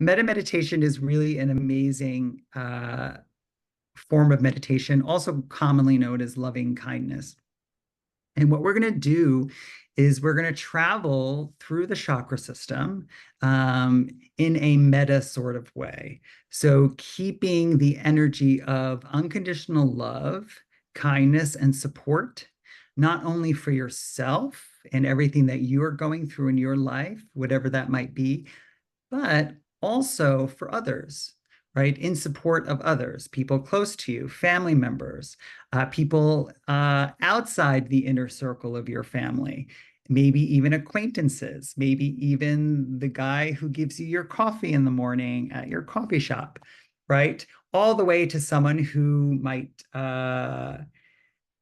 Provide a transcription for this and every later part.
Metta meditation is really an amazing form of meditation, also commonly known as loving kindness. And what we're going to do is we're going to travel through the chakra system in a meta sort of way. So, keeping the energy of unconditional love, kindness, and support, not only for yourself and everything that you're going through in your life, whatever that might be, but also for others, right? In support of others, people close to you, family members, people outside the inner circle of your family, maybe even acquaintances, maybe even the guy who gives you your coffee in the morning at your coffee shop, right? All the way to someone who might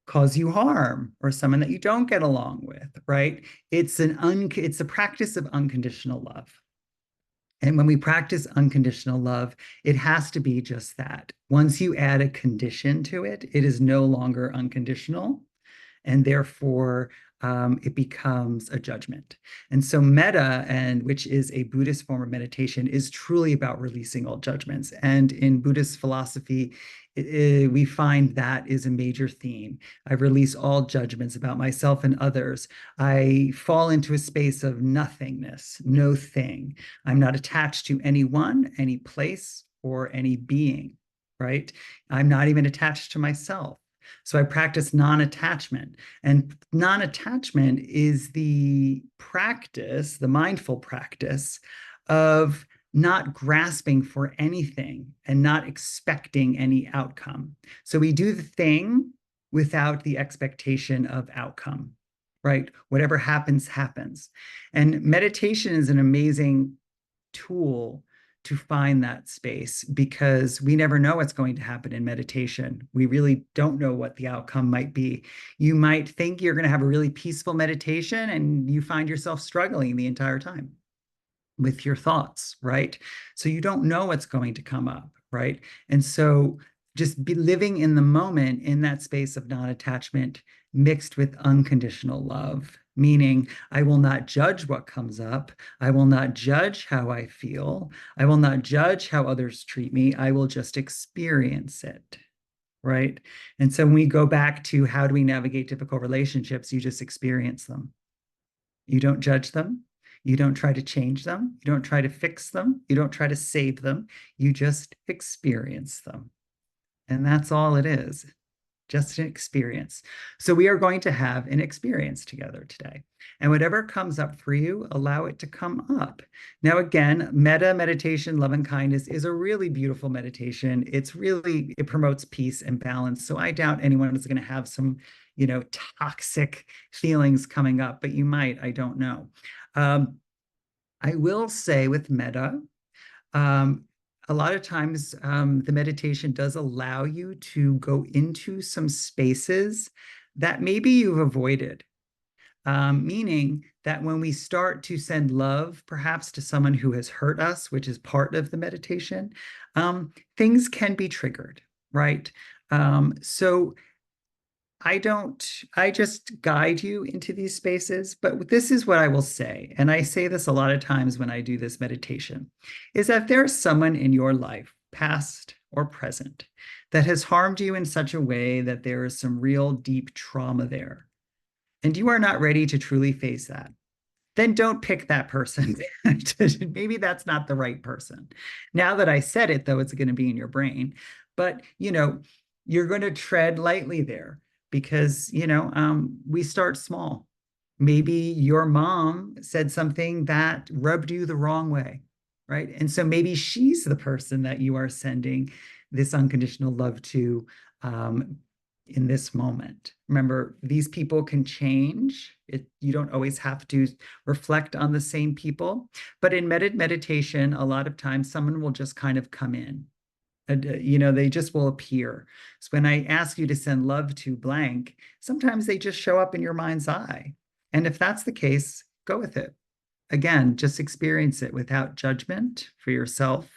cause you harm or someone that you don't get along with, right? It's a practice of unconditional love. And when we practice unconditional love, it has to be just that. Once you add a condition to it, it is no longer unconditional. And therefore, it becomes a judgment. And so metta, and which is a Buddhist form of meditation, is truly about releasing all judgments. And in Buddhist philosophy, we find that is a major theme. I release all judgments about myself and others. I fall into a space of nothingness, no thing. I'm not attached to anyone, any place, or any being, right? I'm not even attached to myself. So I practice non-attachment. And non-attachment is the practice, the mindful practice of not grasping for anything and not expecting any outcome. So we do the thing without the expectation of outcome, right? Whatever happens, happens. And meditation is an amazing tool to find that space because we never know what's going to happen in meditation. We really don't know what the outcome might be. You might think you're going to have a really peaceful meditation and you find yourself struggling the entire time with your thoughts, right? So you don't know what's going to come up, right? And so just be living in the moment in that space of non-attachment mixed with unconditional love, meaning I will not judge what comes up. I will not judge how I feel. I will not judge how others treat me. I will just experience it, right? And so when we go back to how do we navigate difficult relationships, you just experience them. You don't judge them. You don't try to change them. You don't try to fix them. You don't try to save them. You just experience them. And that's all it is, just an experience. So we are going to have an experience together today. And whatever comes up for you, allow it to come up. Now, again, metta meditation, love and kindness is a really beautiful meditation. It promotes peace and balance. So I doubt anyone is going to have some, toxic feelings coming up, but you might, I don't know. I will say with metta, um, a lot of times the meditation does allow you to go into some spaces that maybe you've avoided. Meaning that when we start to send love, perhaps to someone who has hurt us, which is part of the meditation, things can be triggered, right? So I just guide you into these spaces, but this is what I will say. And I say this a lot of times when I do this meditation, is that there's someone in your life, past or present, that has harmed you in such a way that there is some real deep trauma there. And you are not ready to truly face that. Then don't pick that person. Maybe that's not the right person. Now that I said it, though, it's going to be in your brain. But, you're going to tread lightly there because, we start small. Maybe your mom said something that rubbed you the wrong way, right? And so maybe she's the person that you are sending this unconditional love to in this moment. Remember, these people can change. You don't always have to reflect on the same people. But in meditation, a lot of times someone will just kind of come in. They just will appear. So when I ask you to send love to blank, sometimes they just show up in your mind's eye. And if that's the case, go with it. Again, just experience it without judgment for yourself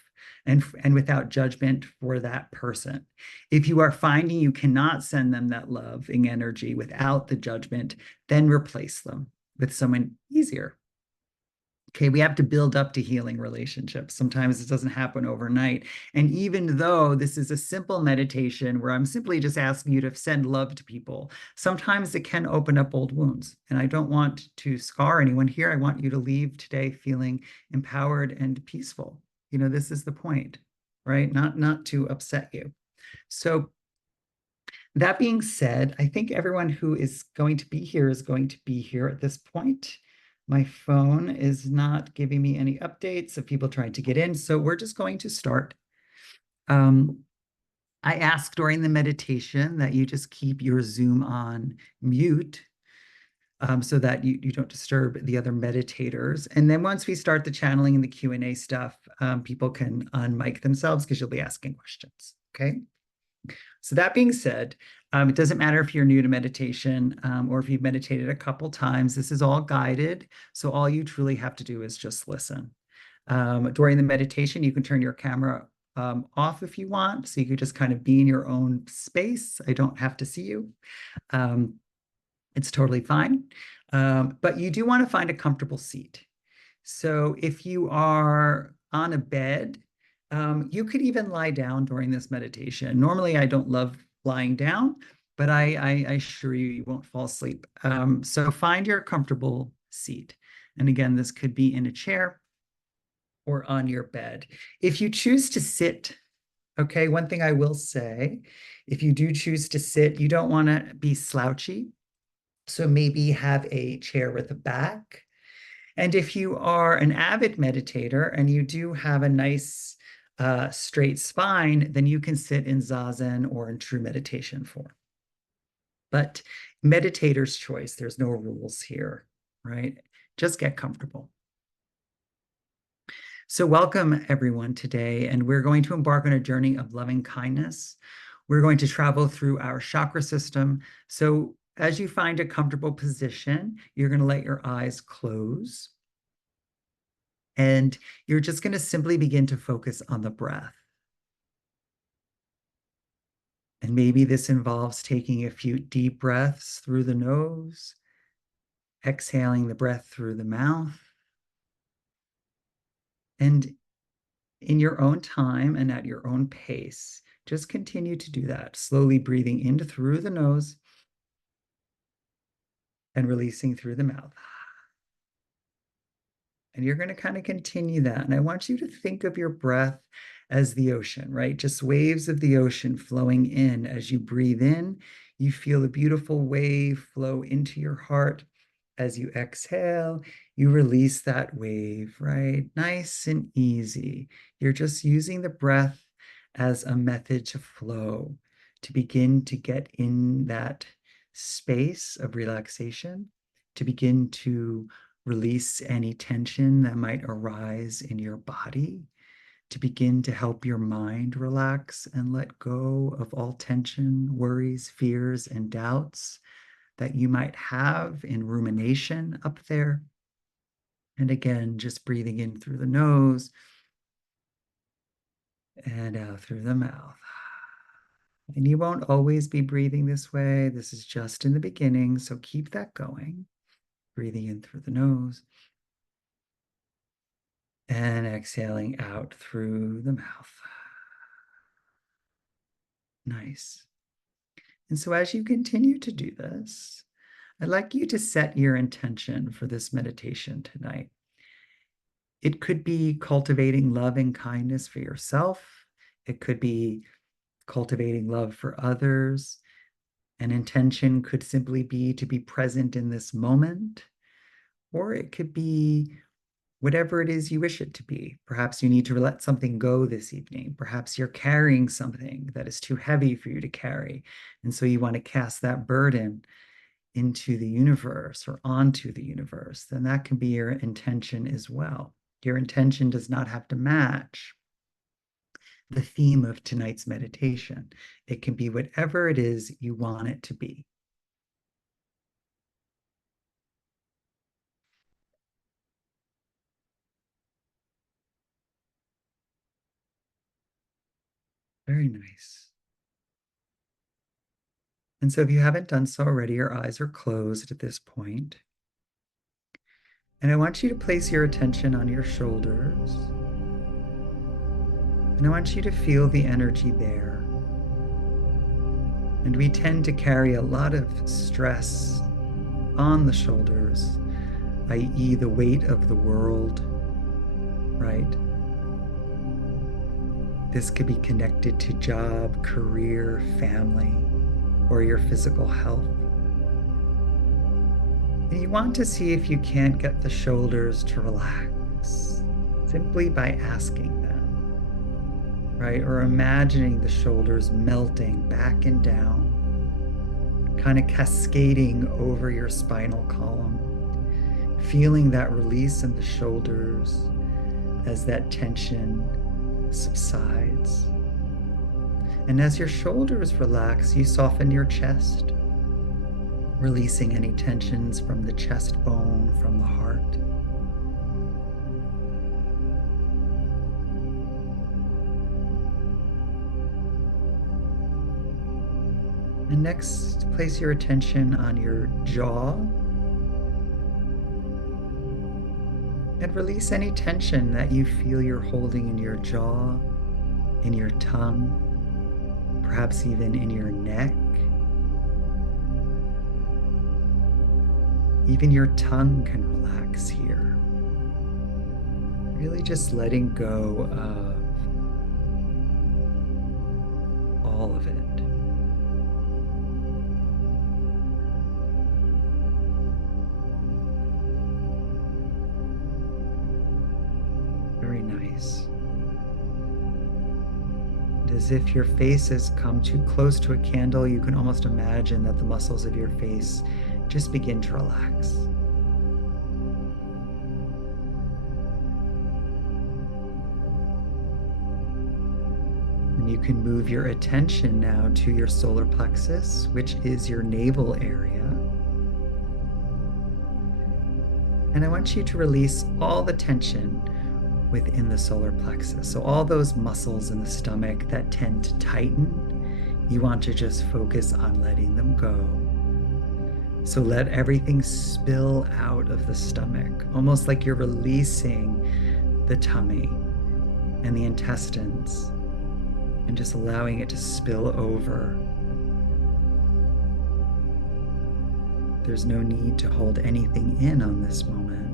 and without judgment for that person. If you are finding you cannot send them that loving energy without the judgment, then replace them with someone easier. Okay, we have to build up to healing relationships. Sometimes it doesn't happen overnight. And even though this is a simple meditation where I'm simply just asking you to send love to people, sometimes it can open up old wounds. And I don't want to scar anyone here. I want you to leave today feeling empowered and peaceful. This is the point, right? Not to upset you. So that being said, I think everyone who is going to be here is going to be here at this point. My phone is not giving me any updates of people trying to get in, so we're just going to start. Um, I ask during the meditation that you just keep your Zoom on mute so that you don't disturb the other meditators. And then once we start the channeling and the Q&A stuff, people can unmic themselves because you'll be asking questions, okay? So that being said, it doesn't matter if you're new to meditation or if you've meditated a couple times. This is all guided. So all you truly have to do is just listen. During the meditation, you can turn your camera off if you want. So you could just kind of be in your own space. I don't have to see you. Um, it's totally fine. But you do want to find a comfortable seat. So if you are on a bed, you could even lie down during this meditation. Normally, I don't love lying down, but I assure you, you won't fall asleep. So find your comfortable seat. And again, this could be in a chair or on your bed. If you choose to sit, okay, one thing I will say, if you do choose to sit, you don't want to be slouchy. So maybe have a chair with a back. And if you are an avid meditator and you do have a nice straight spine, then you can sit in zazen or in true meditation form. But meditator's choice, there's no rules here, right? Just get comfortable. So welcome everyone today, and we're going to embark on a journey of loving kindness. We're going to travel through our chakra system. So as you find a comfortable position, you're going to let your eyes close. And you're just going to simply begin to focus on the breath. And maybe this involves taking a few deep breaths through the nose, exhaling the breath through the mouth. And in your own time and at your own pace, just continue to do that, slowly breathing in through the nose and releasing through the mouth. And you're going to kind of continue that. And I want you to think of your breath as the ocean, right? Just waves of the ocean flowing in. As you breathe in, you feel a beautiful wave flow into your heart. As you exhale, you release that wave, right? Nice and easy. You're just using the breath as a method to flow, to begin to get in that space of relaxation, to begin to release any tension that might arise in your body, to begin to help your mind relax and let go of all tension, worries, fears, and doubts that you might have in rumination up there. And again, just breathing in through the nose and out through the mouth. And you won't always be breathing this way. This is just in the beginning, so keep that going. Breathing in through the nose and exhaling out through the mouth. Nice. And so as you continue to do this, I'd like you to set your intention for this meditation tonight. It could be cultivating love and kindness for yourself. It could be cultivating love for others. An intention could simply be to be present in this moment, or it could be whatever it is you wish it to be. Perhaps you need to let something go this evening. Perhaps you're carrying something that is too heavy for you to carry. And so you want to cast that burden into the universe or onto the universe. Then that can be your intention as well. Your intention does not have to match the theme of tonight's meditation. It can be whatever it is you want it to be. Very nice. And so if you haven't done so already, your eyes are closed at this point. And I want you to place your attention on your shoulders. And I want you to feel the energy there. And we tend to carry a lot of stress on the shoulders, i.e., the weight of the world, right? This could be connected to job, career, family, or your physical health. And you want to see if you can't get the shoulders to relax simply by asking them, right? Or imagining the shoulders melting back and down, kind of cascading over your spinal column, feeling that release in the shoulders as that tension subsides. And as your shoulders relax, you soften your chest, releasing any tensions from the chest bone, from the heart. And next, place your attention on your jaw and release any tension that you feel you're holding in your jaw, in your tongue, perhaps even in your neck. Even your tongue can relax here. Really just letting go of all of it. Very nice. And as if your face has come too close to a candle, you can almost imagine that the muscles of your face just begin to relax. And you can move your attention now to your solar plexus, which is your navel area. And I want you to release all the tension within the solar plexus. So all those muscles in the stomach that tend to tighten, you want to just focus on letting them go. So let everything spill out of the stomach, almost like you're releasing the tummy and the intestines and just allowing it to spill over. There's no need to hold anything in on this moment.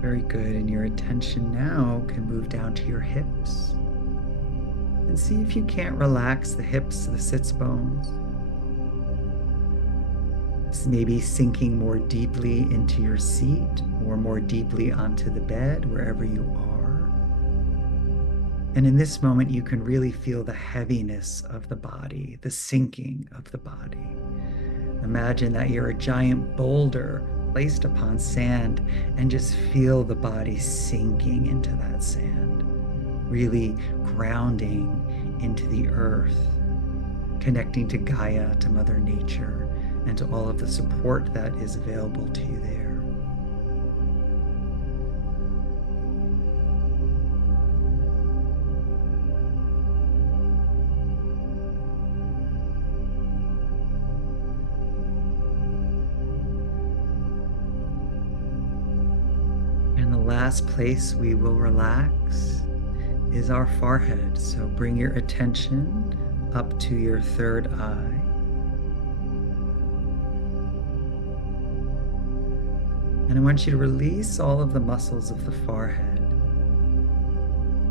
Very good. And your attention now can move down to your hips. And see if you can't relax the hips, the sits bones. Maybe sinking more deeply into your seat or more deeply onto the bed, wherever you are. And in this moment, you can really feel the heaviness of the body, the sinking of the body. Imagine that you're a giant boulder placed upon sand and just feel the body sinking into that sand, really grounding into the earth, connecting to Gaia, to Mother Nature, and to all of the support that is available to you there. And the last place we will relax is our forehead. So bring your attention up to your third eye. And I want you to release all of the muscles of the forehead.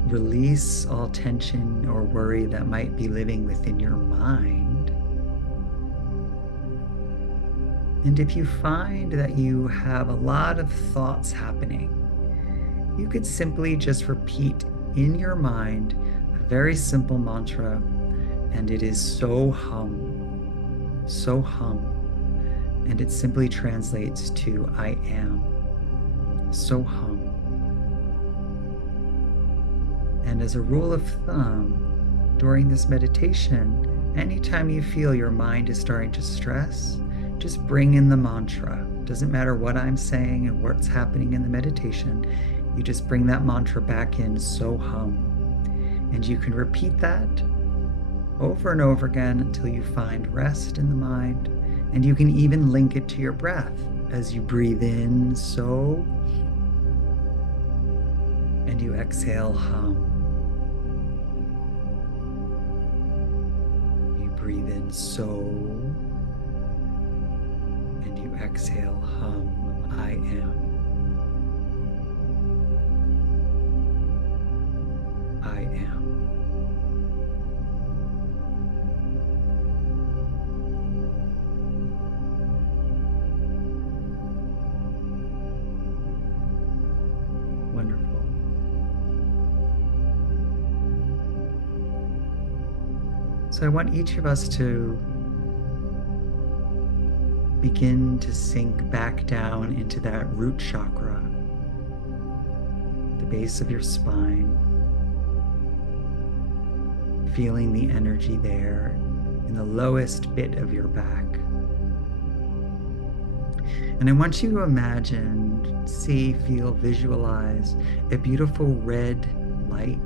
Release all tension or worry that might be living within your mind. And if you find that you have a lot of thoughts happening, you could simply just repeat in your mind a very simple mantra, and it is so hum, so hum. And it simply translates to I am, so hum. And as a rule of thumb, during this meditation, anytime you feel your mind is starting to stress, just bring in the mantra. Doesn't matter what I'm saying and what's happening in the meditation, you just bring that mantra back in, so hum. And you can repeat that over and over again until you find rest in the mind. And you can even link it to your breath as you breathe in, so, and you exhale, hum. You breathe in, so, and you exhale, hum. I am. I am. Wonderful. So I want each of us to begin to sink back down into that root chakra, the base of your spine, feeling the energy there in the lowest bit of your back. And I want you to imagine, see, feel, visualize a beautiful red light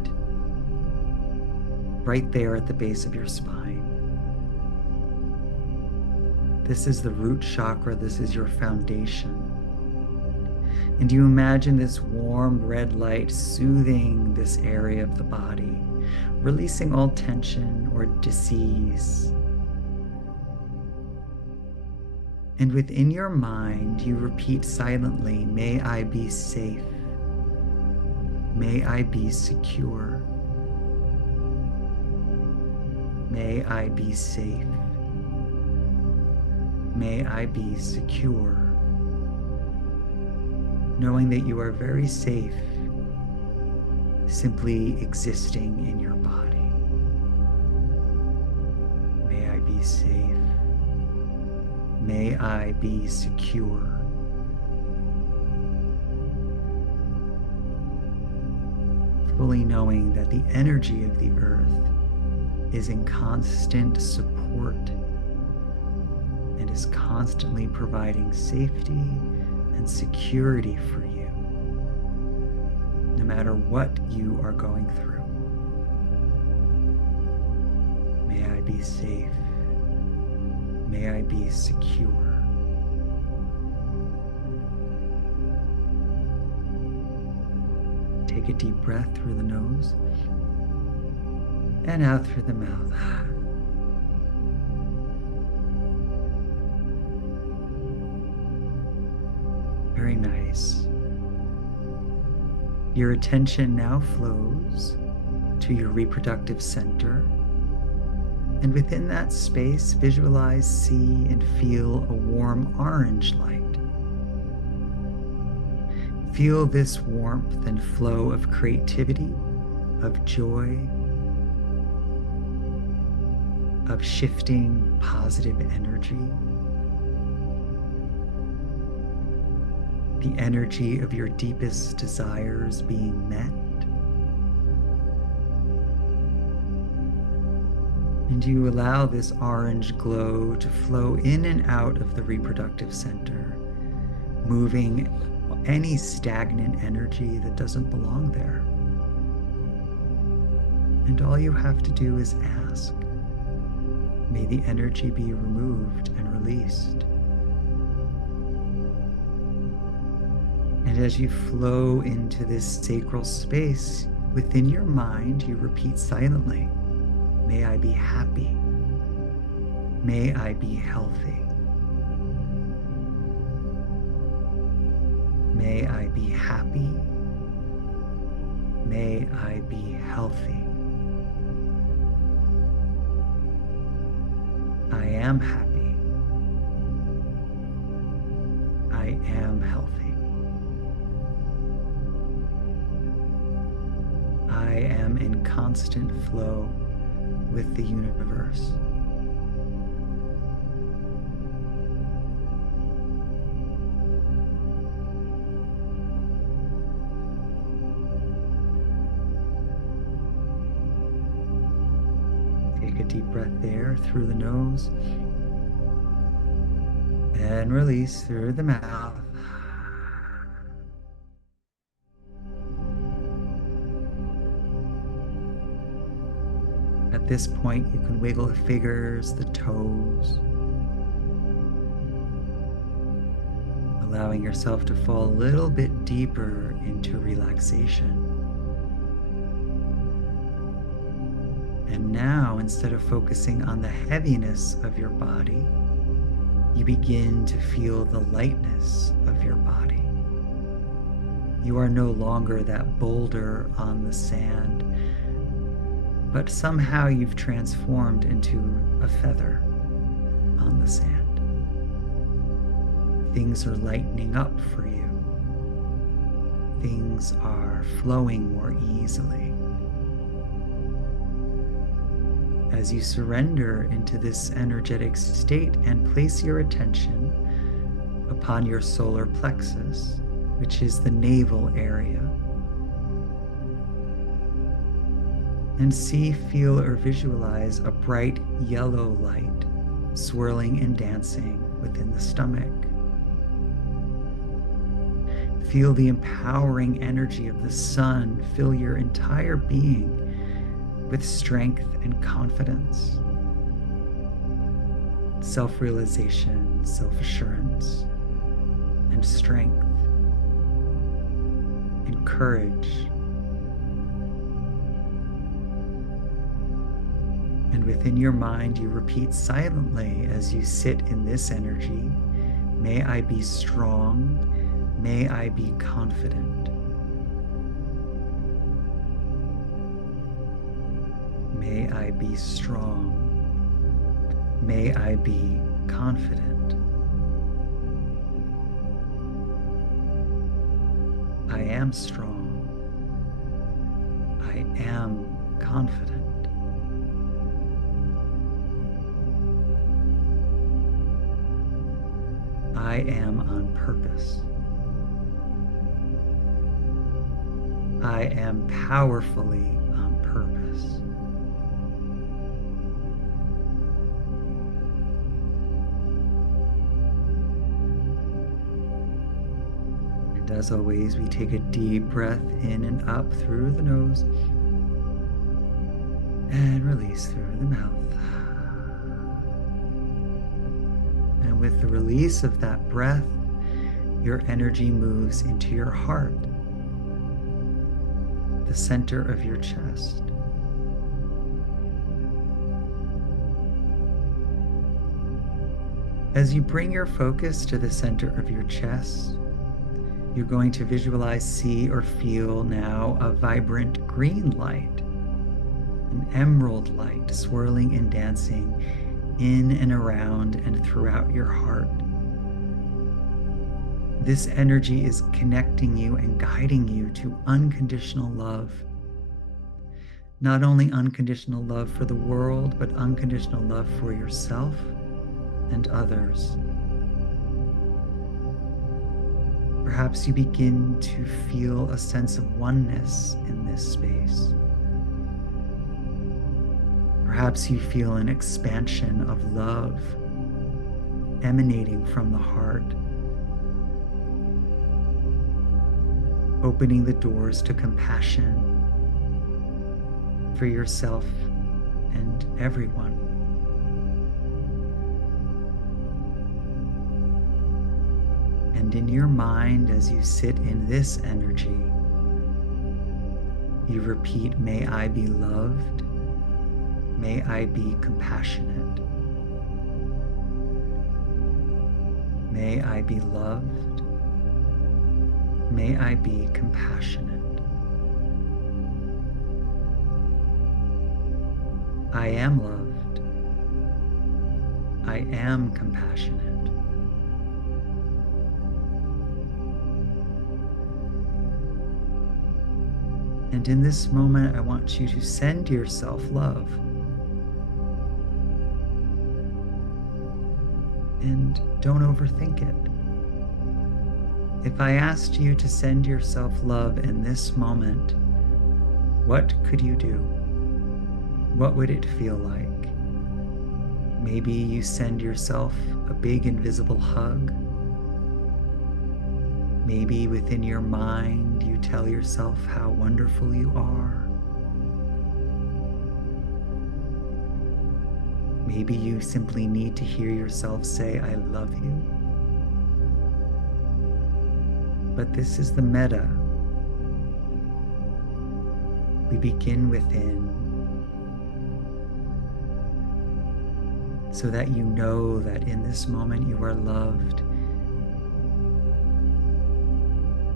right there at the base of your spine. This is the root chakra. This is your foundation. And you imagine this warm red light soothing this area of the body, releasing all tension or disease. And within your mind, you repeat silently, may I be safe. May I be secure. May I be safe. May I be secure. Knowing that you are very safe, simply existing in your body. May I be safe. May I be secure. Fully knowing that the energy of the earth is in constant support and is constantly providing safety and security for you, no matter what you are going through. May I be safe. May I be secure. Take a deep breath through the nose and out through the mouth. Very nice. Your attention now flows to your reproductive center. And within that space, visualize, see, and feel a warm orange light. Feel this warmth and flow of creativity, of joy, of shifting positive energy. The energy of your deepest desires being met. And you allow this orange glow to flow in and out of the reproductive center, moving any stagnant energy that doesn't belong there. And all you have to do is ask, may the energy be removed and released. And as you flow into this sacral space, within your mind, you repeat silently, may I be happy. May I be healthy. May I be happy. May I be healthy. I am happy. I am healthy. I am in constant flow with the universe. Take a deep breath there through the nose and release through the mouth. At this point, you can wiggle the fingers, the toes, allowing yourself to fall a little bit deeper into relaxation. And now, instead of focusing on the heaviness of your body, you begin to feel the lightness of your body. You are no longer that boulder on the sand, but somehow you've transformed into a feather on the sand. Things are lightening up for you. Things are flowing more easily. As you surrender into this energetic state and place your attention upon your solar plexus, which is the navel area, and see, feel, or visualize a bright yellow light swirling and dancing within the stomach. Feel the empowering energy of the sun fill your entire being with strength and confidence, self-realization, self-assurance, and strength, and courage. And within your mind, you repeat silently as you sit in this energy, may I be strong, may I be confident. May I be strong. May I be confident. I am strong. I am confident. I am on purpose. I am powerfully on purpose. And as always, we take a deep breath in and up through the nose and release through the mouth. And with the release of that breath, your energy moves into your heart, the center of your chest. As you bring your focus to the center of your chest, you're going to visualize, see, or feel now a vibrant green light, an emerald light swirling and dancing in and around and throughout your heart. This energy is connecting you and guiding you to unconditional love. Not only unconditional love for the world, but unconditional love for yourself and others. Perhaps you begin to feel a sense of oneness in this space. Perhaps you feel an expansion of love emanating from the heart, opening the doors to compassion for yourself and everyone. And in your mind, as you sit in this energy, you repeat, may I be loved. May I be compassionate. May I be loved. May I be compassionate. I am loved. I am compassionate. And in this moment, I want you to send yourself love. And don't overthink it. If I asked you to send yourself love in this moment, what could you do? What would it feel like? Maybe you send yourself a big invisible hug. Maybe within your mind you tell yourself how wonderful you are. Maybe you simply need to hear yourself say, I love you. But this is the meta. We begin within so that you know that in this moment you are loved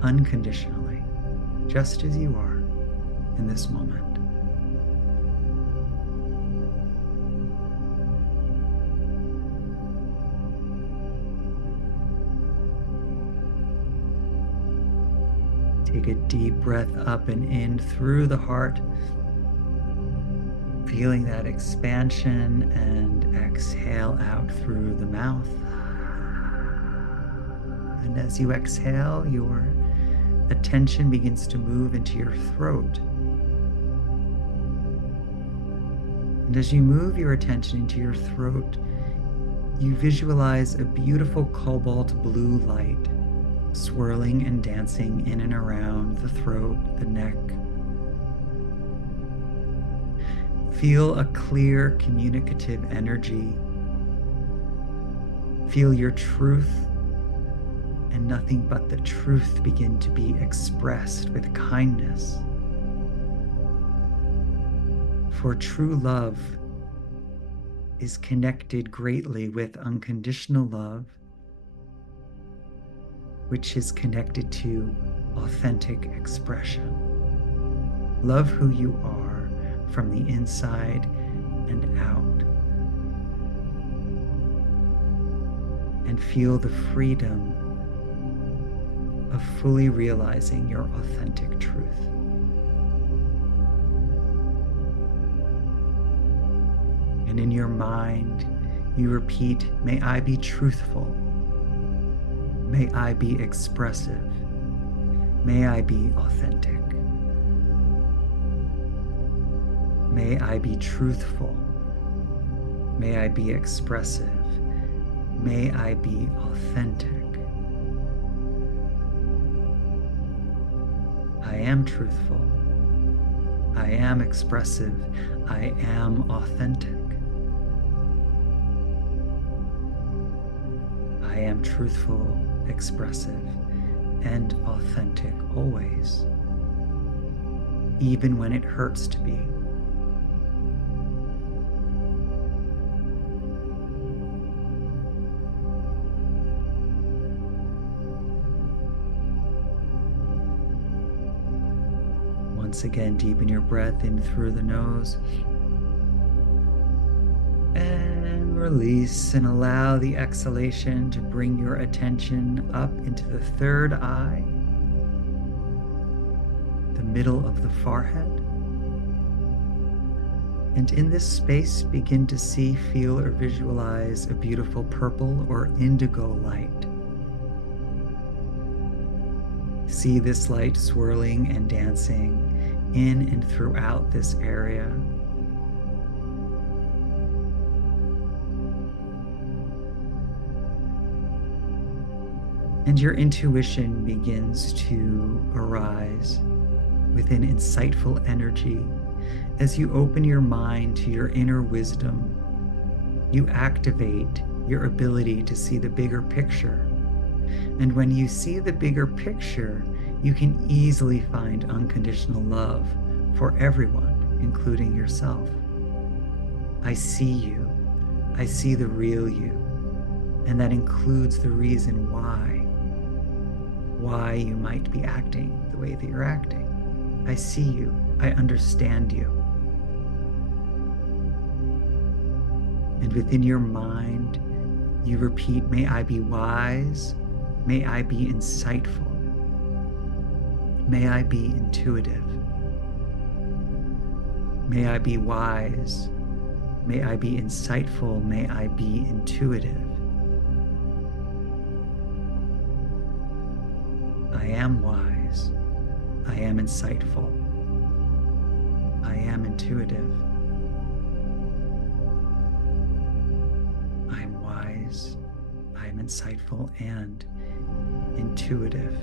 unconditionally, just as you are in this moment. Take a deep breath up and in through the heart, feeling that expansion, and exhale out through the mouth. And as you exhale, your attention begins to move into your throat. And as you move your attention into your throat, you visualize a beautiful cobalt blue light swirling and dancing in and around the throat, the neck. Feel a clear communicative energy. Feel your truth and nothing but the truth begin to be expressed with kindness. For true love is connected greatly with unconditional love, which is connected to authentic expression. Love who you are from the inside and out. And feel the freedom of fully realizing your authentic truth. And in your mind, you repeat, may I be truthful. May I be expressive. May I be authentic. May I be truthful. May I be expressive. May I be authentic. I am truthful. I am expressive. I am authentic. I am truthful, expressive, and authentic always, even when it hurts to be. Once again, deepen your breath in through the nose. And release and allow the exhalation to bring your attention up into the third eye, the middle of the forehead. And in this space, begin to see, feel, or visualize a beautiful purple or indigo light. See this light swirling and dancing in and throughout this area. And your intuition begins to arise with an insightful energy. As you open your mind to your inner wisdom, you activate your ability to see the bigger picture. And when you see the bigger picture, you can easily find unconditional love for everyone, including yourself. I see you. I see the real you. And that includes the reason why you might be acting the way that you're acting. I see you. I understand you. And within your mind, you repeat, may I be wise. May I be insightful. May I be intuitive. May I be wise. May I be insightful. May I be intuitive. I am wise. I am insightful. I am intuitive. I am wise. I am insightful and intuitive.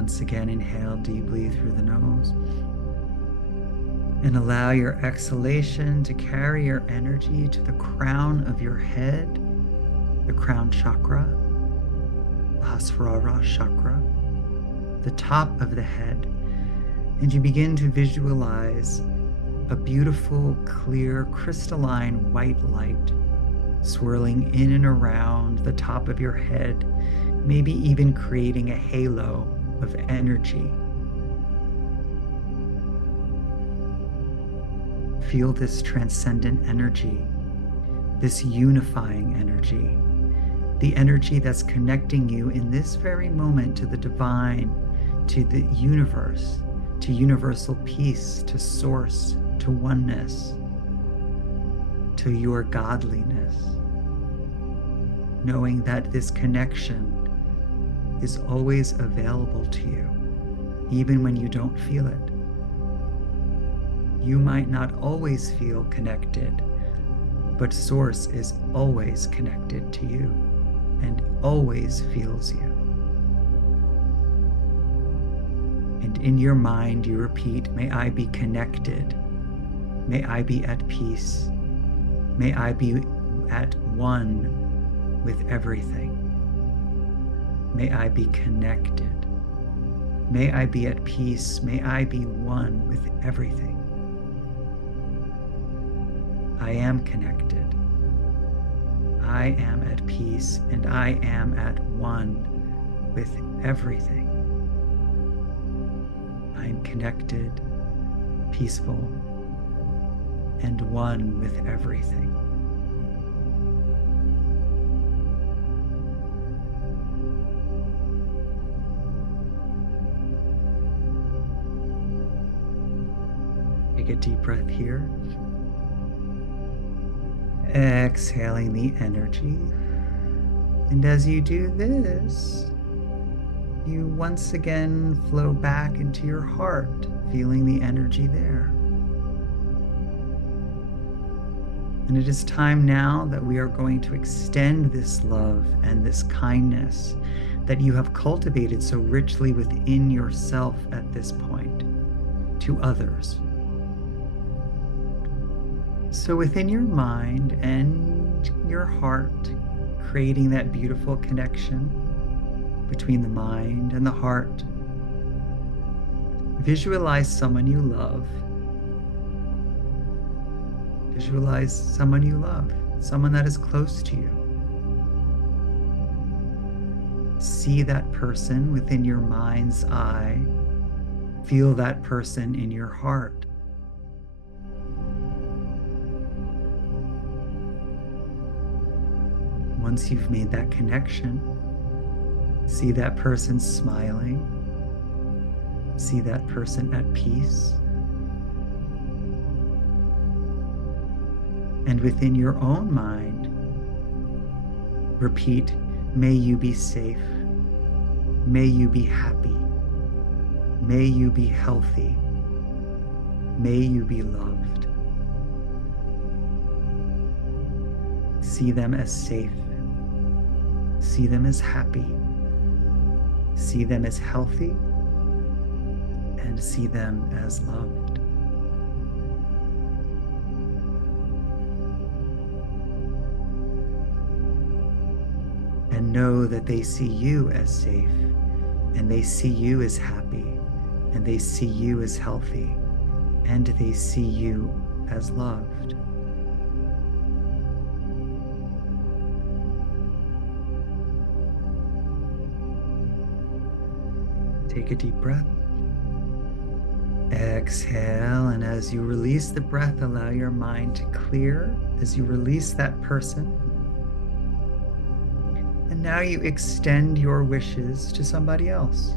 Once again, inhale deeply through the nose. And allow your exhalation to carry your energy to the crown of your head, the crown chakra, the Hasrara chakra, the top of the head. And you begin to visualize a beautiful, clear, crystalline white light swirling in and around the top of your head, maybe even creating a halo of energy. Feel this transcendent energy, this unifying energy, the energy that's connecting you in this very moment to the divine, to the universe, to universal peace, to source, to oneness, to your godliness. Knowing that this connection is always available to you, even when you don't feel it. You might not always feel connected, but Source is always connected to you and always feels you. And in your mind, you repeat, may I be connected. May I be at peace. May I be at one with everything. May I be connected. May I be at peace. May I be one with everything. I am connected. I am at peace, and I am at one with everything. I am connected, peaceful, and one with everything. Take a deep breath here. Exhaling the energy. And as you do this, you once again flow back into your heart, feeling the energy there. And it is time now that we are going to extend this love and this kindness that you have cultivated so richly within yourself at this point to others. So within your mind and your heart, creating that beautiful connection between the mind and the heart, visualize someone you love. Visualize someone you love, someone that is close to you. See that person within your mind's eye. Feel that person in your heart. Once you've made that connection, see that person smiling. See that person at peace. And within your own mind, repeat, may you be safe. May you be happy. May you be healthy. May you be loved. See them as safe. See them as happy. See them as healthy. And see them as loved. And know that they see you as safe, and they see you as happy, and they see you as healthy, and they see you as loved. Take a deep breath. Exhale, and as you release the breath, allow your mind to clear as you release that person. And now you extend your wishes to somebody else.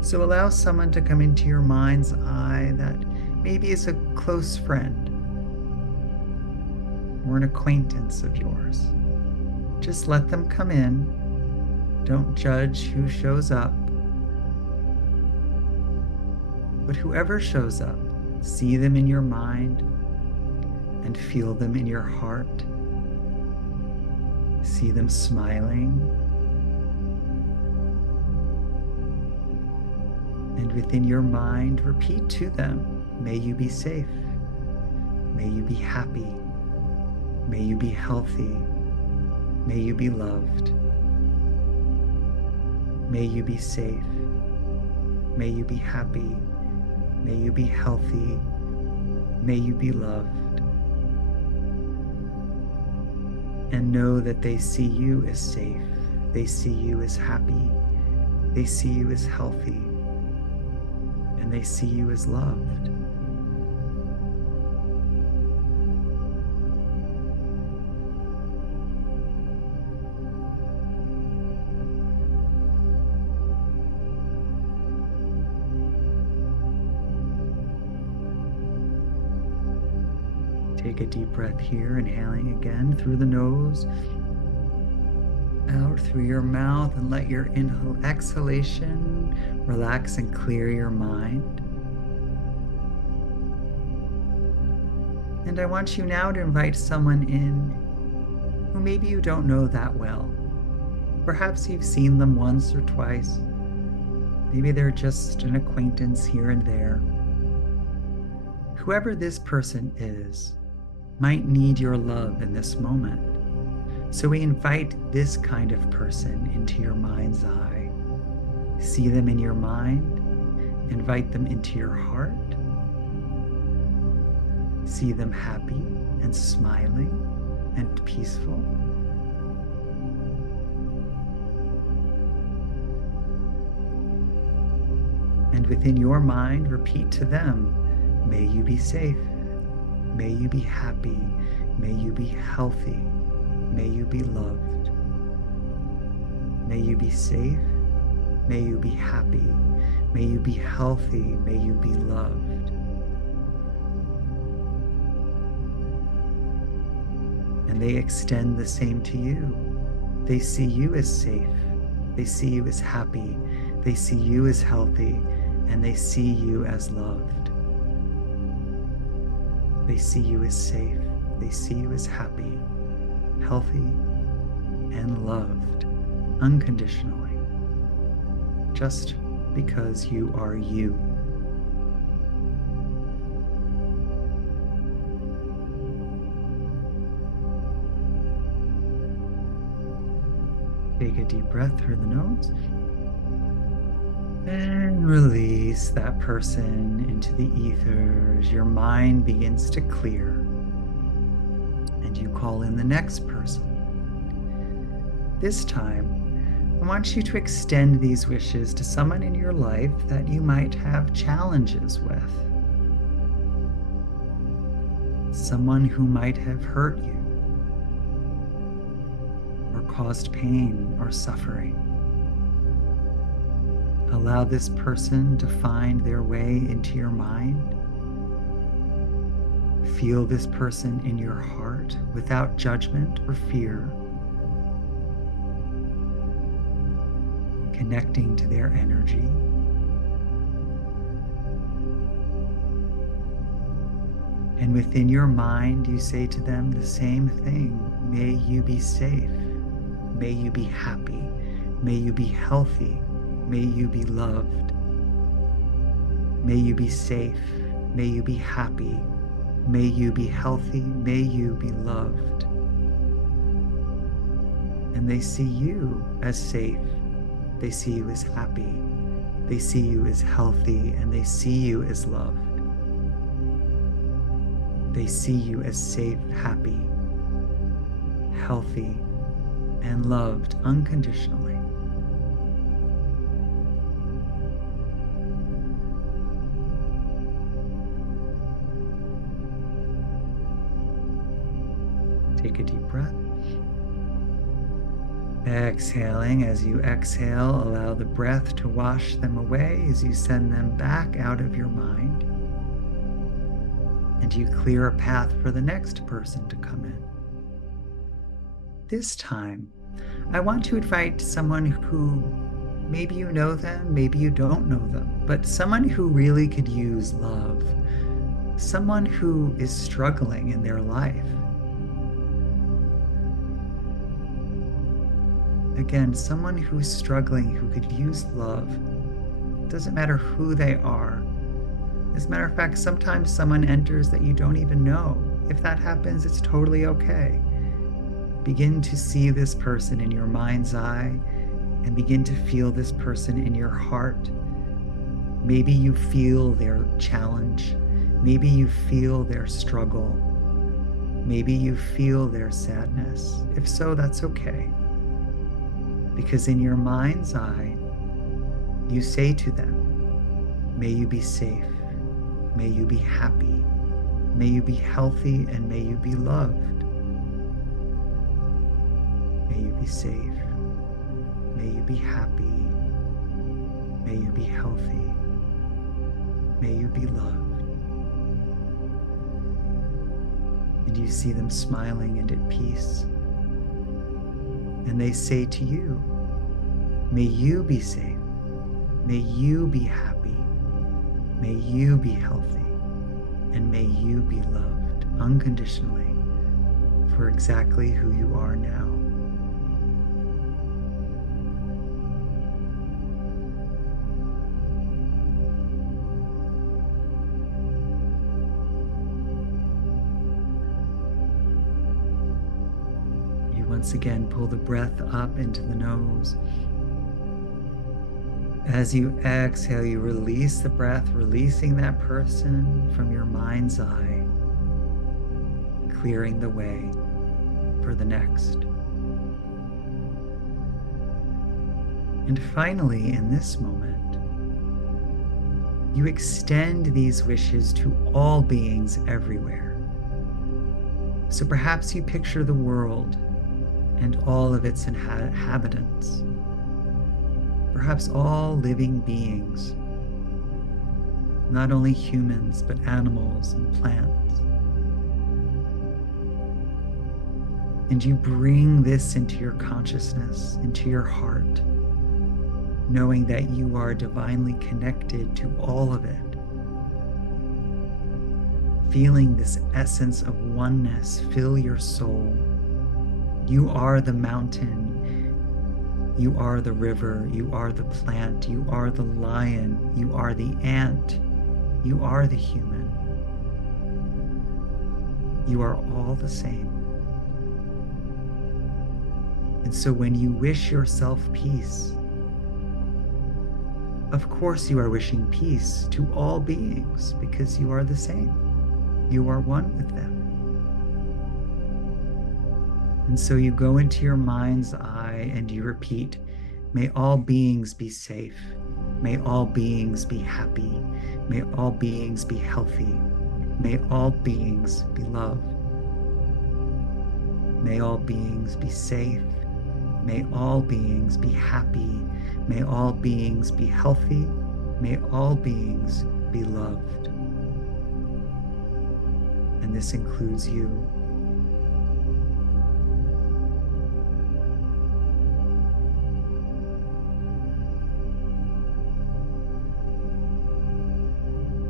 So allow someone to come into your mind's eye that maybe is a close friend or an acquaintance of yours. Just let them come in. Don't judge who shows up. But whoever shows up, see them in your mind and feel them in your heart. See them smiling. And within your mind, repeat to them, may you be safe. May you be happy. May you be healthy. May you be loved. May you be safe. May you be happy. May you be healthy. May you be loved. And know that they see you as safe. They see you as happy. They see you as healthy. And they see you as loved. Take a deep breath here, inhaling again through the nose, out through your mouth, and let your exhalation relax and clear your mind. And I want you now to invite someone in who maybe you don't know that well. Perhaps you've seen them once or twice. Maybe they're just an acquaintance here and there. Whoever this person is might need your love in this moment. So we invite this kind of person into your mind's eye. See them in your mind, invite them into your heart. See them happy and smiling and peaceful. And within your mind, repeat to them, may you be safe. May you be happy. May you be healthy. May you be loved. May you be safe. May you be happy. May you be healthy. May you be loved. And they extend the same to you. They see you as safe. They see you as happy. They see you as healthy. And they see you as loved. They see you as safe. They see you as happy, healthy, and loved unconditionally, just because you are you. Take a deep breath through the nose. And release that person into the ether as your mind begins to clear. And you call in the next person. This time, I want you to extend these wishes to someone in your life that you might have challenges with. Someone who might have hurt you, or caused pain or suffering. Allow this person to find their way into your mind. Feel this person in your heart without judgment or fear. Connecting to their energy. And within your mind, you say to them the same thing. May you be safe. May you be happy. May you be healthy. May you be loved. May you be safe. May you be happy. May you be healthy. May you be loved. And they see you as safe. They see you as happy. They see you as healthy, and they see you as loved. They see you as safe, happy, healthy, and loved unconditionally. Take a deep breath. Exhaling. As you exhale, allow the breath to wash them away as you send them back out of your mind. And you clear a path for the next person to come in. This time, I want to invite someone who maybe you know them, maybe you don't know them, but someone who really could use love. Someone who is struggling in their life. Again, someone who's struggling, who could use love. doesn't matter who they are. As a matter of fact, sometimes someone enters that you don't even know. If that happens, it's totally okay. Begin to see this person in your mind's eye and begin to feel this person in your heart. Maybe you feel their challenge. Maybe you feel their struggle. Maybe you feel their sadness. If so, that's okay. Because in your mind's eye, you say to them, may you be safe. May you be happy. May you be healthy, and may you be loved. May you be safe. May you be happy. May you be healthy. May you be loved. And you see them smiling and at peace. And they say to you, may you be safe. May you be happy. May you be healthy. And may you be loved unconditionally for exactly who you are now. You once again pull the breath up into the nose. As you exhale, you release the breath, releasing that person from your mind's eye, clearing the way for the next. And finally, in this moment, you extend these wishes to all beings everywhere. So perhaps you picture the world and all of its inhabitants. Perhaps all living beings, not only humans, but animals and plants. And you bring this into your consciousness, into your heart, knowing that you are divinely connected to all of it. Feeling this essence of oneness fill your soul. You are the mountain. You are the river, you are the plant, you are the lion, you are the ant, you are the human. You are all the same. And so when you wish yourself peace, of course you are wishing peace to all beings because you are the same. You are one with them. And so you go into your mind's eye and you repeat, may all beings be safe. May all beings be happy. May all beings be healthy. May all beings be loved. May all beings be safe. May all beings be happy. May all beings be healthy. May all beings be loved. And this includes you.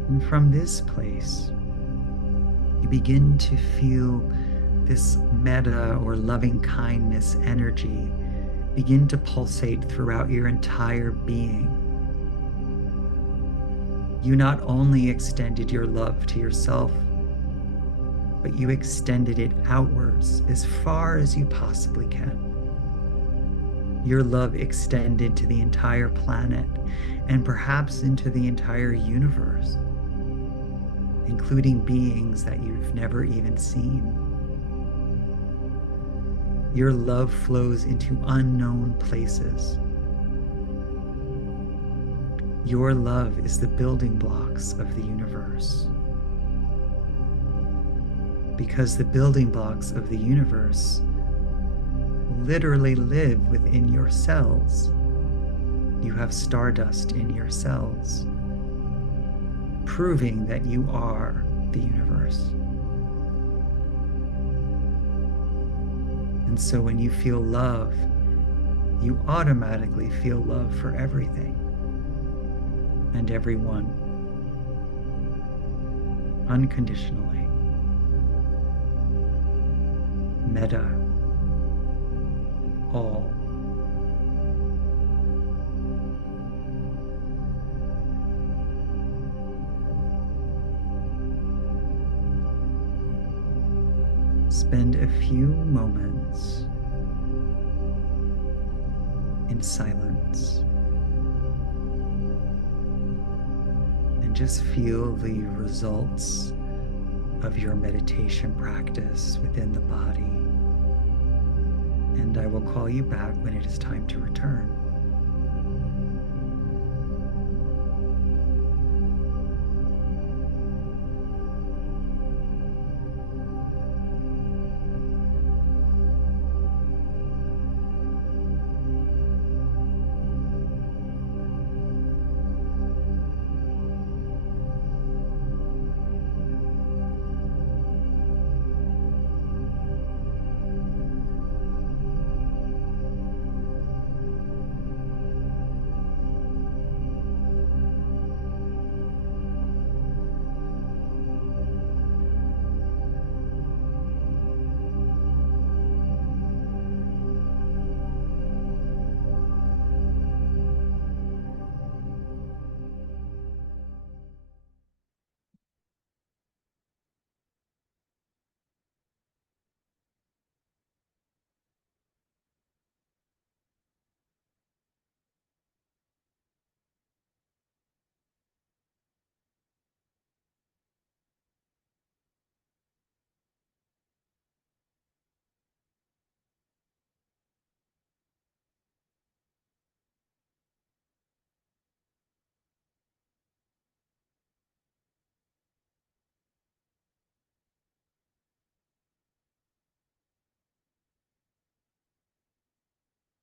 And from this place, you begin to feel this metta or loving kindness energy begin to pulsate throughout your entire being. You not only extended your love to yourself, but you extended it outwards as far as you possibly can. Your love extended to the entire planet and perhaps into the entire universe, including beings that you've never even seen. Your love flows into unknown places. Your love is the building blocks of the universe. Because the building blocks of the universe literally live within your cells. You have stardust in your cells, proving that you are the universe. And so when you feel love, you automatically feel love for everything and everyone, unconditionally. Metta, all. spend a few moments in silence and just feel the results of your meditation practice within the body. And I will call you back when it is time to return.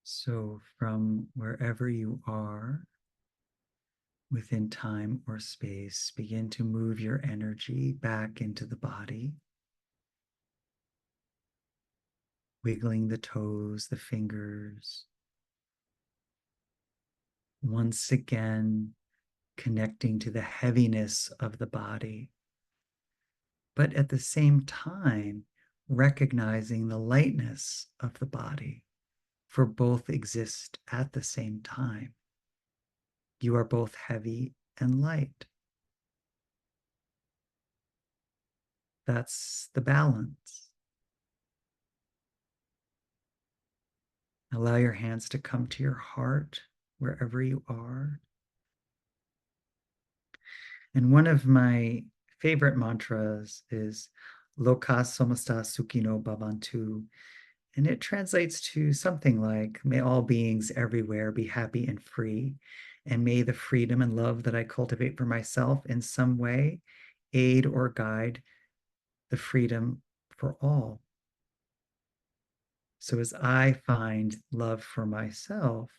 So, from wherever you are within time or space, begin to move your energy back into the body, wiggling the toes, the fingers. Once again, connecting to the heaviness of the body, but at the same time, recognizing the lightness of the body, for both exist at the same time. You are both heavy and light. That's the balance. Allow your hands to come to your heart wherever you are. And one of my favorite mantras is Loka Somasta Sukhino Bhavantu. And it translates to something like, may all beings everywhere be happy and free. And may the freedom and love that I cultivate for myself in some way aid or guide the freedom for all. So as I find love for myself,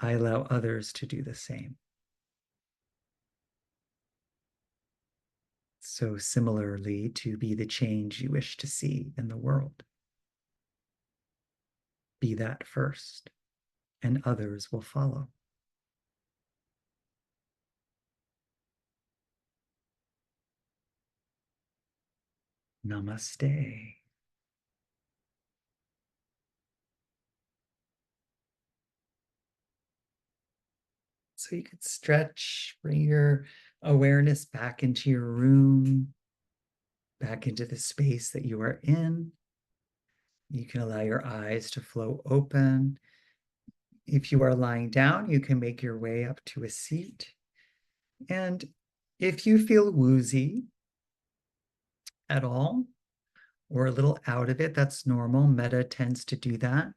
I allow others to do the same. So similarly, to be the change you wish to see in the world. Be that first, and others will follow. Namaste. So you could stretch, bring your awareness back into your room, back into the space that you are in. You can allow your eyes to flow open. If you are lying down, you can make your way up to a seat. And if you feel woozy at all, or a little out of it, that's normal. Metta tends to do that.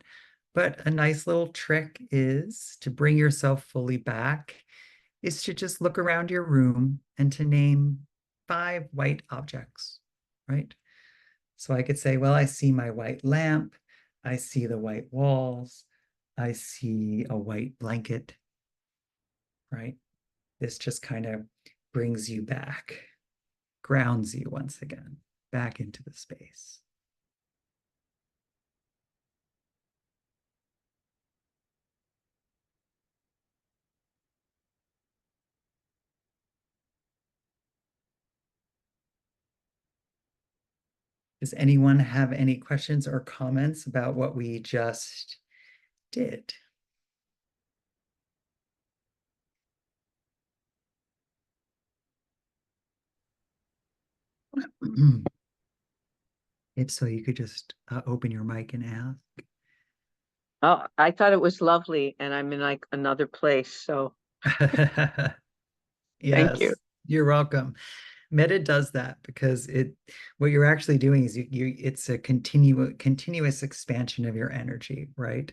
But a nice little trick is to bring yourself fully back, is to just look around your room and to name 5 white objects, right? So I could say, well, I see my white lamp, I see the white walls, I see a white blanket, right? This just kind of brings you back, grounds you once again back into the space. Does anyone have any questions or comments about what we just did? If so, you could just open your mic and Oh, I thought it was lovely, and I'm in like another place. So ask. thank you. Yes, you're welcome. Meta does that because what you're actually doing is it's a continuous expansion of your energy, right?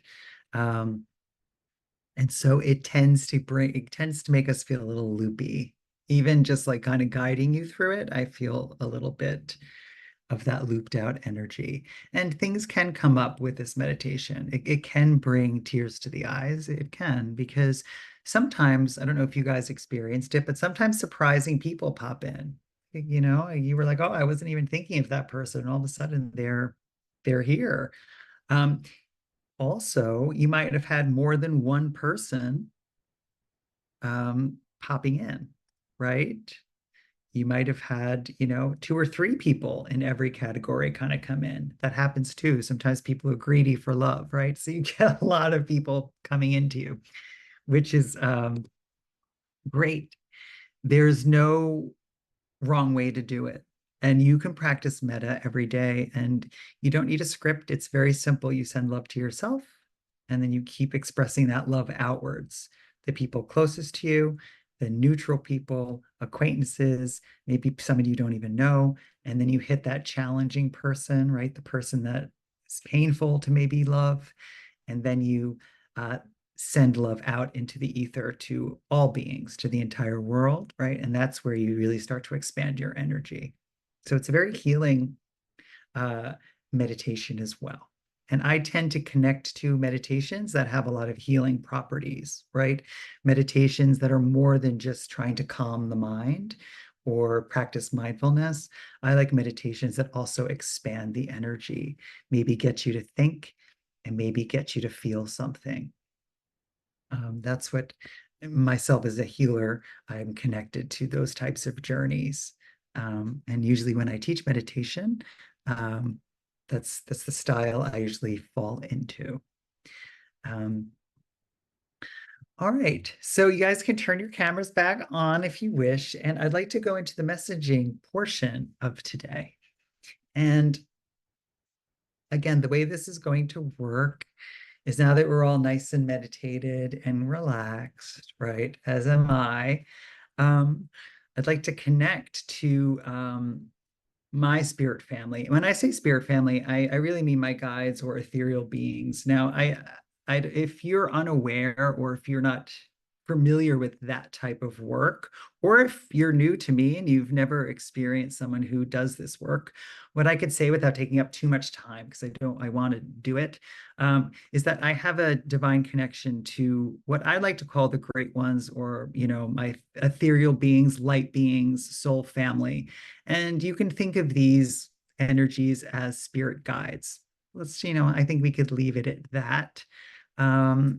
Um, and so it tends to make us feel a little loopy. Even just like kind of guiding you through it, I feel a little bit of that looped out energy. And things can come up with this meditation. It can bring tears to the eyes. It can, because sometimes, I don't know if you guys experienced it, but sometimes surprising people pop in. You know, you were like, oh, I wasn't even thinking of that person. And all of a sudden they're here. Um, Also, you might have had more than one person popping in, right? You might have had, two or three people in every category kind of come in. That happens too. Sometimes people are greedy for love, right? So you get a lot of people coming into you, which is great. There's no wrong way to do it. And you can practice metta every day, and you don't need a script. It's very simple. You send love to yourself, and then you keep expressing that love outwards. The people closest to you, the neutral people, acquaintances, maybe somebody you don't even know. And then you hit that challenging person, right? The person that is painful to maybe love. And then you uh, send love out into the ether to all beings, to the entire world, right? And that's where you really start to expand your energy. So it's a very healing uh, meditation as well. And I tend to connect to meditations that have a lot of healing properties, right? Meditations that are more than just trying to calm the mind or practice mindfulness. I like meditations that also expand the energy, maybe get you to think and maybe get you to feel something. That's what myself as a healer, I'm connected to those types of journeys. And usually when I teach meditation, um, that's the style I usually fall into. Um, all right, so you guys can turn your cameras back on if you wish, and I'd like to go into the messaging portion of today. And again, the way this is going to work is now that we're all nice and meditated and relaxed, right? As am I. Um, I'd like to connect to my spirit family. When I say spirit family, I really mean my guides or ethereal beings. Now, if you're unaware or if you're not familiar with that type of work, or if you're new to me and you've never experienced someone who does this work, what I could say without taking up too much time, because I want to do it, is that I have a divine connection to what I like to call the great ones, or, my ethereal beings, light beings, soul family. And you can think of these energies as spirit guides. I think we could leave it at that.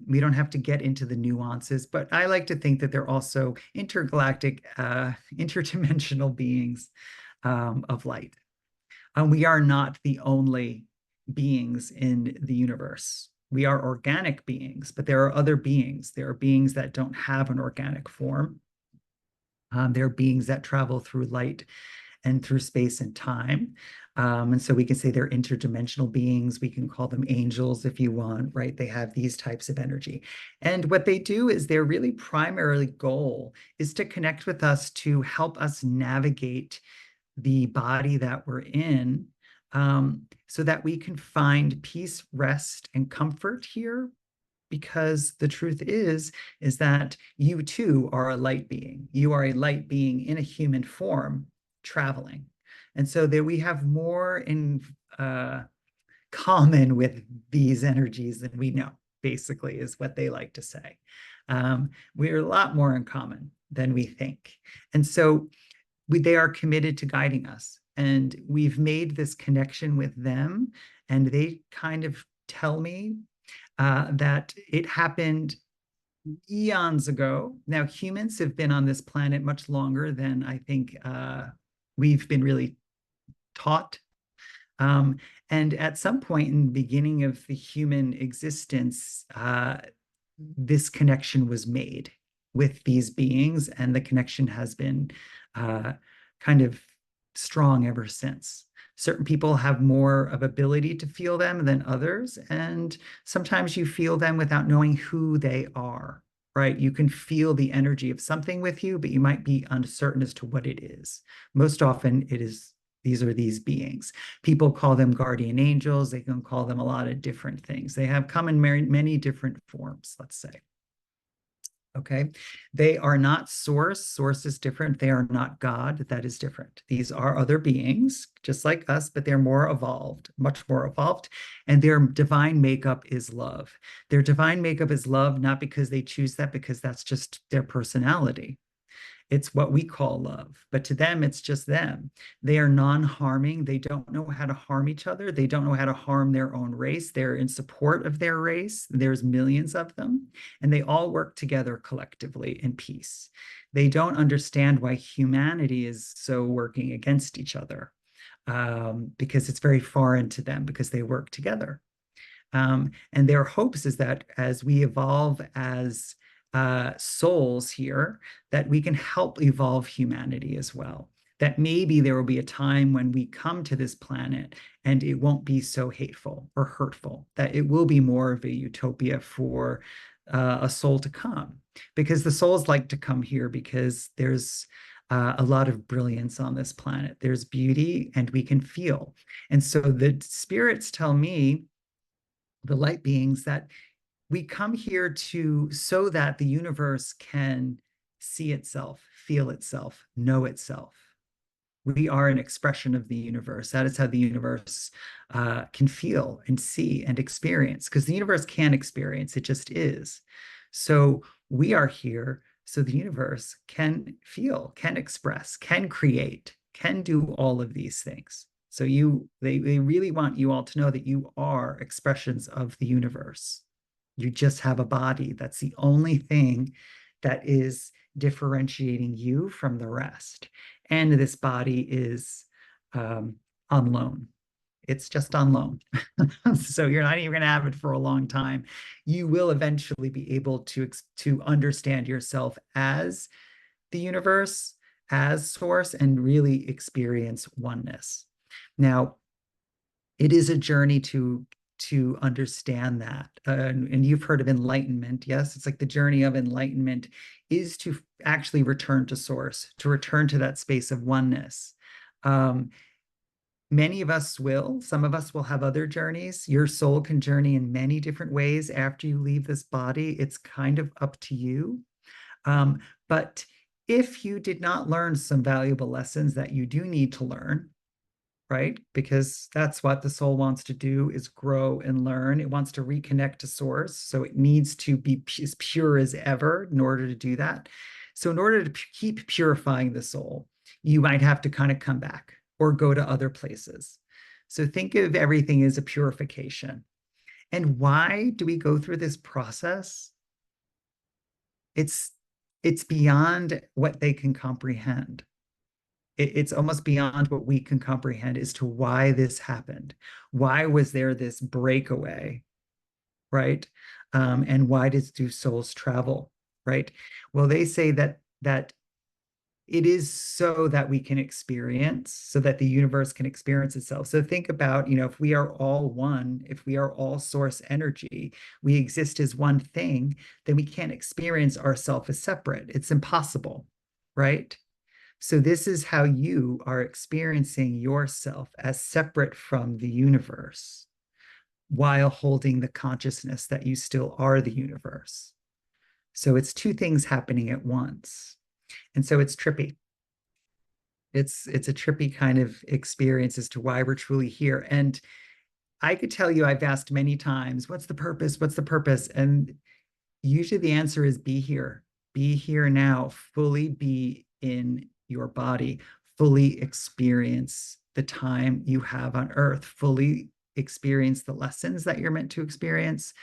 We don't have to get into the nuances, but I like to think that they're also intergalactic, interdimensional beings of light. We are not the only beings in the universe. We are organic beings, but there are other beings. There are beings that don't have an organic form. There are beings that travel through light and through space and time. And so we can say they're interdimensional beings. We can call them angels if you want, right? They have these types of energy. And what they do is their really primarily goal is to connect with us to help us navigate the body that we're in, so that we can find peace, rest, and comfort here. Because the truth is that you too are a light being. You are a light being in a human form traveling. And so that we have more in common with these energies than we know, basically, is what they like to say. We're a lot more in common than we think. And so they are committed to guiding us. And we've made this connection with them. And they kind of tell me that it happened eons ago. Now, humans have been on this planet much longer than I think we've been really taught. Um, and at some point in the beginning of the human existence, this connection was made with these beings, and the connection has been kind of strong ever since. Certain people have more of ability to feel them than others, and sometimes you feel them without knowing who they are, right? You can feel the energy of something with you, but you might be uncertain as to what it is. Most often it is these are these beings. People call them guardian angels. They can call them a lot of different things. They have come in many different forms, let's say. Okay. They are not source. Source is different. They are not God. That is different. These are other beings, just like us, but they're more evolved, much more evolved. And their divine makeup is love. Their divine makeup is love, not because they choose that, because that's just their personality. It's what we call love, but to them, it's just them. They are non-harming. They don't know how to harm each other. They don't know how to harm their own race. They're in support of their race. There's millions of them, and they all work together collectively in peace. They don't understand why humanity is so working against each other, because it's very foreign to them, because they work together. And their hopes is that as we evolve as souls here, that we can help evolve humanity as well. That maybe there will be a time when we come to this planet and it won't be so hateful or hurtful, that it will be more of a utopia for a soul to come. Because the souls like to come here because there's a lot of brilliance on this planet. There's beauty and we can feel. And so the spirits tell me, the light beings, that we come here to so that the universe can see itself, feel itself, know itself. We are an expression of the universe. That is how the universe can feel and see and experience, because the universe can experience, it just is. So we are here so the universe can feel, can express, can create, can do all of these things. So they really want you all to know that you are expressions of the universe. You just have a body. That's the only thing that is differentiating you from the rest. And this body is on loan. It's just on loan. So you're not even going to have it for a long time. You will eventually be able to understand yourself as the universe, as source, and really experience oneness. Now, it is a journey to understand that. And you've heard of enlightenment. Yes, it's like the journey of enlightenment is to actually return to source, to return to that space of oneness. Many of us will. Some of us will have other journeys. Your soul can journey in many different ways after you leave this body. It's kind of up to you. But if you did not learn some valuable lessons that you do need to learn, right? Because that's what the soul wants to do, is grow and learn. It wants to reconnect to source. So it needs to be as pure as ever in order to do that. So in order to keep purifying the soul, you might have to kind of come back or go to other places. So think of everything as a purification. And why do we go through this process? It's beyond what they can comprehend. It's almost beyond what we can comprehend as to why this happened. Why was there this breakaway, right? And why do souls travel, right? Well, they say that it is so that we can experience, so that the universe can experience itself. So think about, if we are all one, if we are all source energy, we exist as one thing, then we can't experience ourselves as separate. It's impossible, right? So this is how you are experiencing yourself as separate from the universe while holding the consciousness that you still are the universe. So it's two things happening at once. And so it's trippy. It's a trippy kind of experience as to why we're truly here. And I could tell you, I've asked many times, what's the purpose? What's the purpose? And usually the answer is be here now, fully be in your body, fully experience the time you have on earth, fully experience the lessons that you're meant to experience,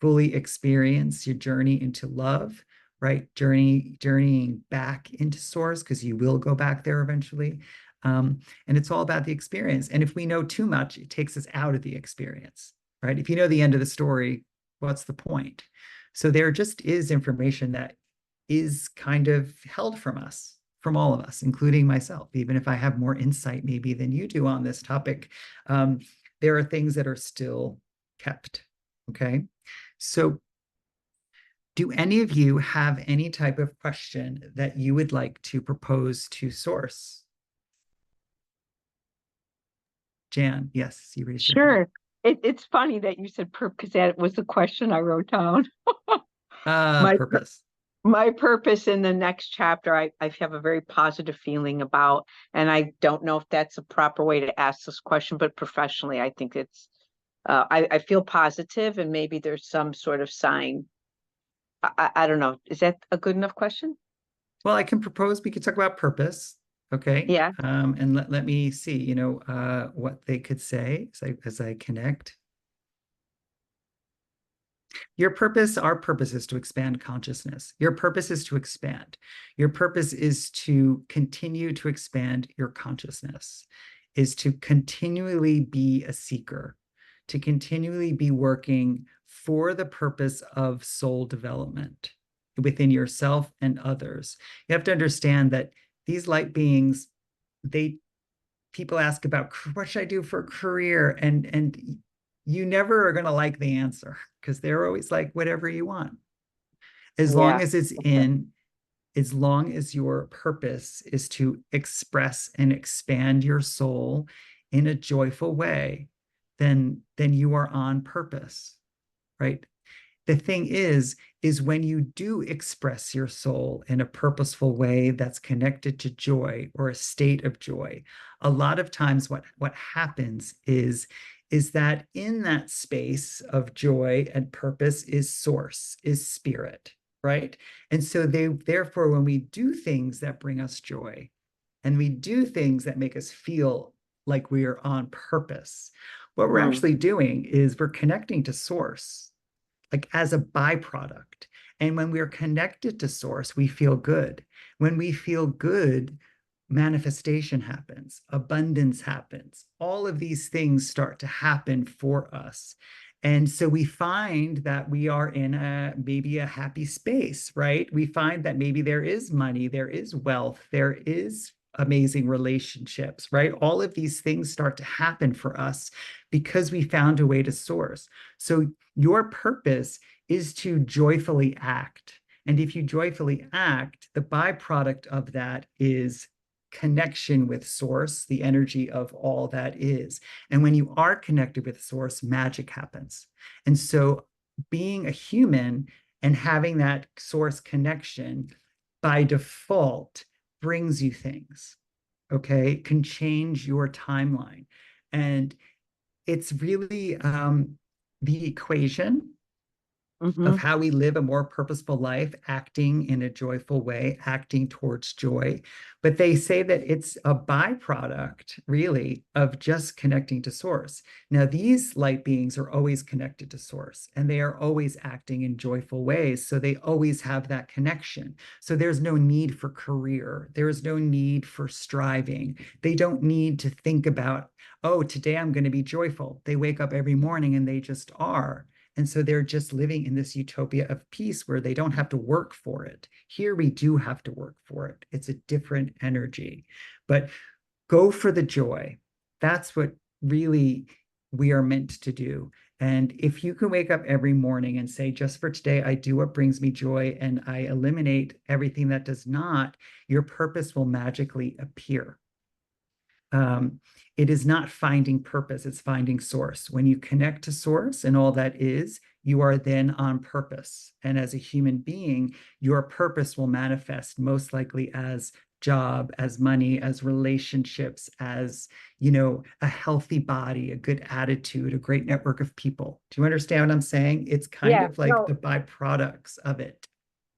fully experience your journey into love, right? Journeying back into source, because you will go back there eventually. And it's all about the experience. And if we know too much, it takes us out of the experience, right? If you know the end of the story, what's the point? So there just is information that is kind of held from us. from all of us, including myself. Even if I have more insight maybe than you do on this topic, um, there are things that are still kept. Okay. So, do any of you have any type of question that you would like to propose to Source? Jan, yes, you raised your hand. Sure. It's funny that you said because that was the question I wrote down. My Purpose. my purpose in the next chapter, I have a very positive feeling about, and I don't know if that's a proper way to ask this question, but professionally, I think it's, I feel positive, and maybe there's some sort of sign. I don't know. Is that a good enough question? Well, I can propose we could talk about purpose. Okay. Yeah, And let me see, what they could say as I connect. Your purpose, our purpose is to expand consciousness. Your purpose is to expand. Your purpose is to continue to expand your consciousness, is to continually be a seeker, to continually be working for the purpose of soul development within yourself and others. You have to understand that these light beings, they people ask about what should I do for a career, and you never are going to like the answer because they're always like whatever you want, as long yeah. as it's Okay. in as long as your purpose is to express and expand your soul in a joyful way, then you are on purpose, right? The thing is when you do express your soul in a purposeful way that's connected to joy or a state of joy, a lot of times what happens is that in that space of joy and purpose is source, is spirit, right? And so therefore when we do things that bring us joy and we do things that make us feel like we are on purpose, what we're Mm, actually doing is we're connecting to source, like as a byproduct. And when we're connected to source, we feel good. When we feel good, manifestation happens, abundance happens. All of these things start to happen for us. And so we find that we are in maybe a happy space, right? We find that maybe there is money, there is wealth, there is amazing relationships, right? All of these things start to happen for us because we found a way to source. So your purpose is to joyfully act. And if you joyfully act, the byproduct of that is connection with source, the energy of all that is. And when you are connected with source, magic happens. And so being a human and having that source connection by default brings you things, okay, can change your timeline. And it's really the equation of hmm. how we live a more purposeful life, acting in a joyful way, acting towards joy. But they say that it's a byproduct, really, of just connecting to source. Now, these light beings are always connected to source and they are always acting in joyful ways. So they always have that connection. So there's no need for career, there is no need for striving. They don't need to think about, oh, today I'm going to be joyful. They wake up every morning and they just are. And so they're just living in this utopia of peace where they don't have to work for it. Here we do have to work for it. It's a different energy. But go for the joy. That's what really we are meant to do. And if you can wake up every morning and say, just for today, I do what brings me joy and I eliminate everything that does not, your purpose will magically appear. um, it is not finding purpose, it's finding source. When you connect to source and all that is, you are then on purpose. And as a human being, your purpose will manifest most likely as job, as money, as relationships, as, a healthy body, a good attitude, a great network of people. Do you understand what I'm saying? It's kind Yeah, of like no, the byproducts of it.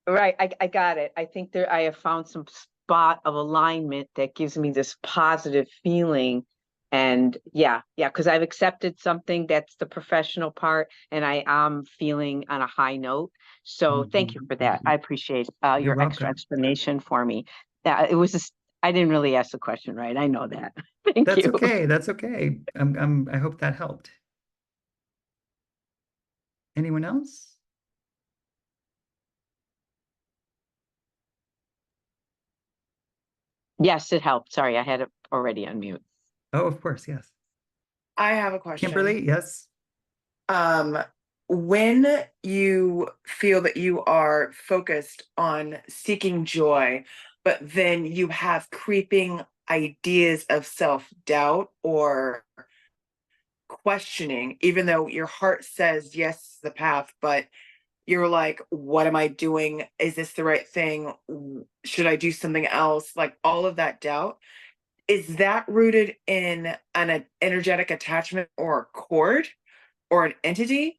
right. I got it. I think there I have found some spot of alignment that gives me this positive feeling. And yeah, because I've accepted something that's the professional part, and I am feeling on a high note. So thank you Mhm, for that. I mhm. appreciate You're your extra welcome. explanation for me. That it was just I didn't really ask the question right. I know that. Thank That's you. okay. That's okay. I hope that helped. Anyone else? Yes, it helped. Sorry, I had it already on mute. Oh, of course, yes. I have a question. Kimberly, yes. Um, when you feel that you are focused on seeking joy, but then you have creeping ideas of self-doubt or questioning, even though your heart says yes, the path, but you're like, what am I doing? Is this the right thing? Should I do something else? Like all of that doubt. Is that rooted in an energetic attachment or a cord or an entity?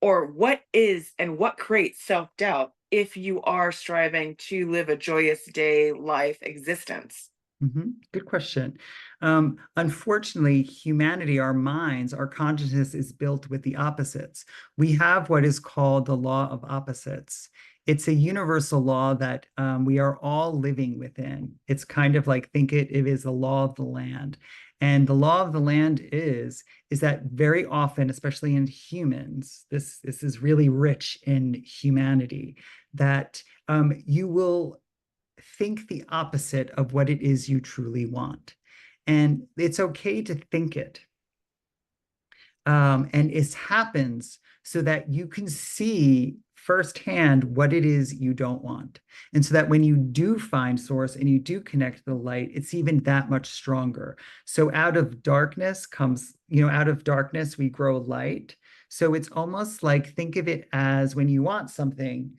Or what is and what creates self doubt if you are striving to live a joyous day life existence? Good question. Unfortunately, humanity, our minds, our consciousness is built with the opposites. We have what is called the law of opposites. It's a universal law that we are all living within. It's kind of like think it is the law of the land. And the law of the land is that very often, especially in humans, this is really rich in humanity, that you will think the opposite of what it is you truly want. And it's okay to think it. And it happens so that you can see firsthand what it is you don't want. And so that when you do find source and you do connect to the light, it's even that much stronger. So out of darkness comes, out of darkness, we grow light. So it's almost like think of it as when you want something,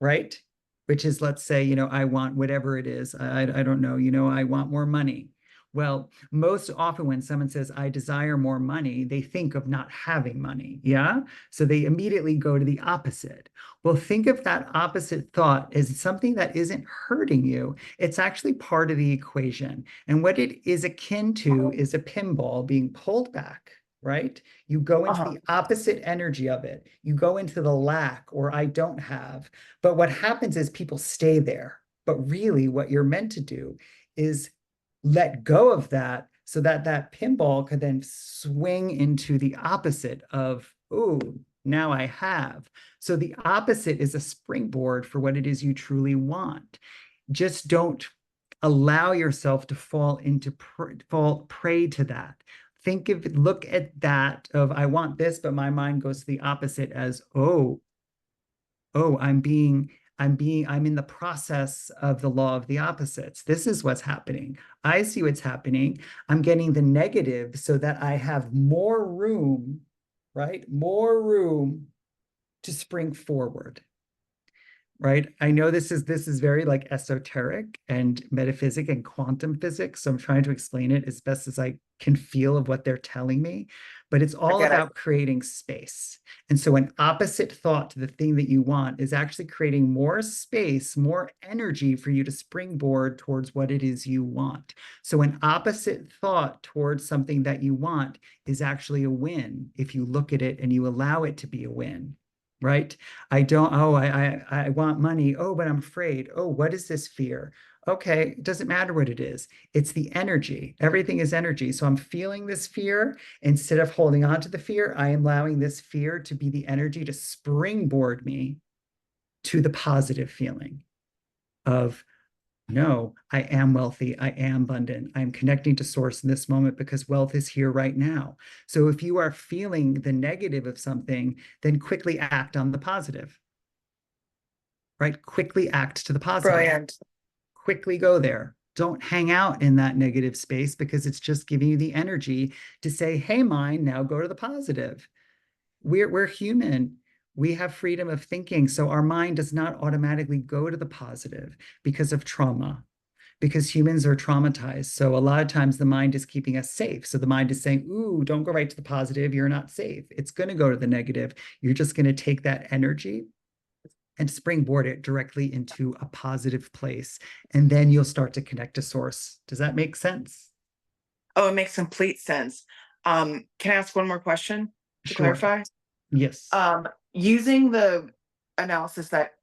right? Which is, let's say, I want whatever it is. I don't know, I want more money. Well, most often when someone says, I desire more money, they think of not having money. Yeah. So they immediately go to the opposite. Well, think of that opposite thought as something that isn't hurting you. It's actually part of the equation. And what it is akin to is a pinball being pulled back, right? You go into Uh-huh. the opposite energy of it. You go into the lack or I don't have. But what happens is people stay there. But really, what you're meant to do is let go of that so that that pinball could then swing into the opposite of, oh, now I have. So the opposite is a springboard for what it is you truly want. Just don't allow yourself to fall prey to that. Look at that of I want this, but my mind goes to the opposite as, oh, I'm in the process of the law of the opposites. This is what's happening. I see what's happening. I'm getting the negative so that I have more room, right? More room to spring forward, right? I know this is very like esoteric and metaphysic and quantum physics, so I'm trying to explain it as best as I can feel of what they're telling me, but it's I all get it. about creating space. And so an opposite thought to the thing that you want is actually creating more space, more energy for you to springboard towards what it is you want. So an opposite thought towards something that you want is actually a win if you look at it and you allow it to be a win, right? I don't, oh, I want money. Oh, but I'm afraid. Oh, what is this fear? Okay, it doesn't matter what it is. It's the energy. Everything is energy. So I'm feeling this fear. Instead of holding on to the fear, I am allowing this fear to be the energy to springboard me to the positive feeling of, no, I am wealthy. I am abundant. I'm connecting to source in this moment because wealth is here right now. So if you are feeling the negative of something, then quickly act on the positive, right? Quickly act to the positive. Brilliant. Quickly go there. Don't hang out in that negative space because it's just giving you the energy to say, hey, mind, now go to the positive. We're human. We have freedom of thinking. So our mind does not automatically go to the positive because of trauma, because humans are traumatized. So a lot of times the mind is keeping us safe. So the mind is saying, ooh, don't go right to the positive. You're not safe. It's going to go to the negative. You're just going to take that energy and springboard it directly into a positive place. And then you'll start to connect to source. Does that make sense? Oh, it makes complete sense. Can I ask one more question to Sure. clarify? Yes. Using the analysis that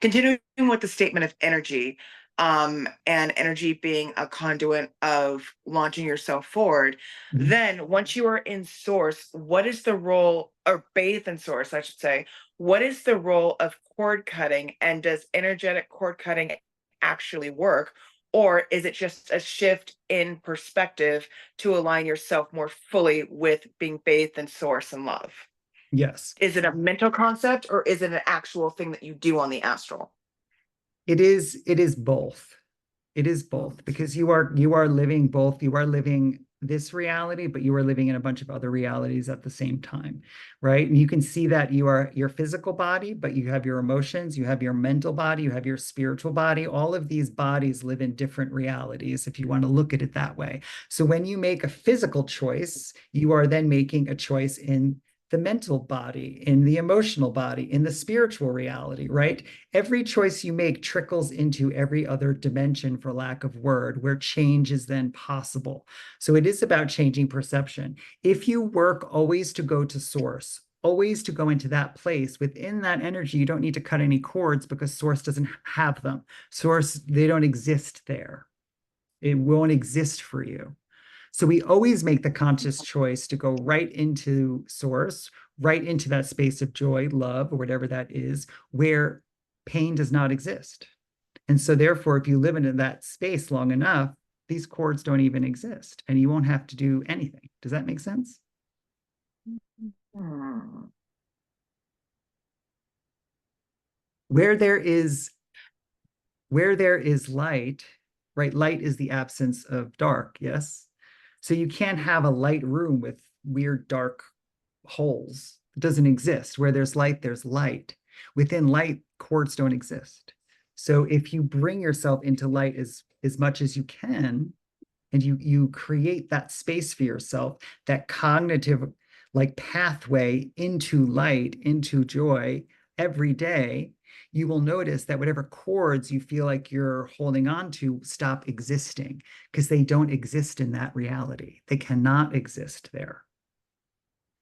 continuing with the statement of energy, and energy being a conduit of launching yourself forward, Mhm. then once you are in source, what is the role, or bathe in source, I should say, what is the role of cord cutting, and does energetic cord cutting actually work? Or is it just a shift in perspective to align yourself more fully with being bathed in source and love? Yes. Is it a mental concept or is it an actual thing that you do on the astral? It is both. It is both, because you are living both. You are living this reality, but you are living in a bunch of other realities at the same time, right? And you can see that you are your physical body, but you have your emotions, you have your mental body, you have your spiritual body. All of these bodies live in different realities, if you want to look at it that way. So when you make a physical choice, you are then making a choice in the mental body, in the emotional body, in the spiritual reality, right? Every choice you make trickles into every other dimension, for lack of word, where change is then possible. So it is about changing perception. If you work always to go to source, always to go into that place within that energy, you don't need to cut any cords because source doesn't have them. Source, they don't exist there. It won't exist for you. So we always make the conscious choice to go right into source, right into that space of joy, love, or whatever that is, where pain does not exist. And so therefore, if you live in that space long enough, these cords don't even exist and you won't have to do anything. Does that make sense? Hmm. Where there is where there is light, right? Light is the absence of dark, yes? So you can't have a light room with weird dark holes. It doesn't exist. Where there's light, there's light. Within light, cords don't exist. So if you bring yourself into light as much as you can, and you create that space for yourself, that cognitive like pathway into light, into joy every day, you will notice that whatever cords you feel like you're holding on to stop existing, because they don't exist in that reality. They cannot exist there.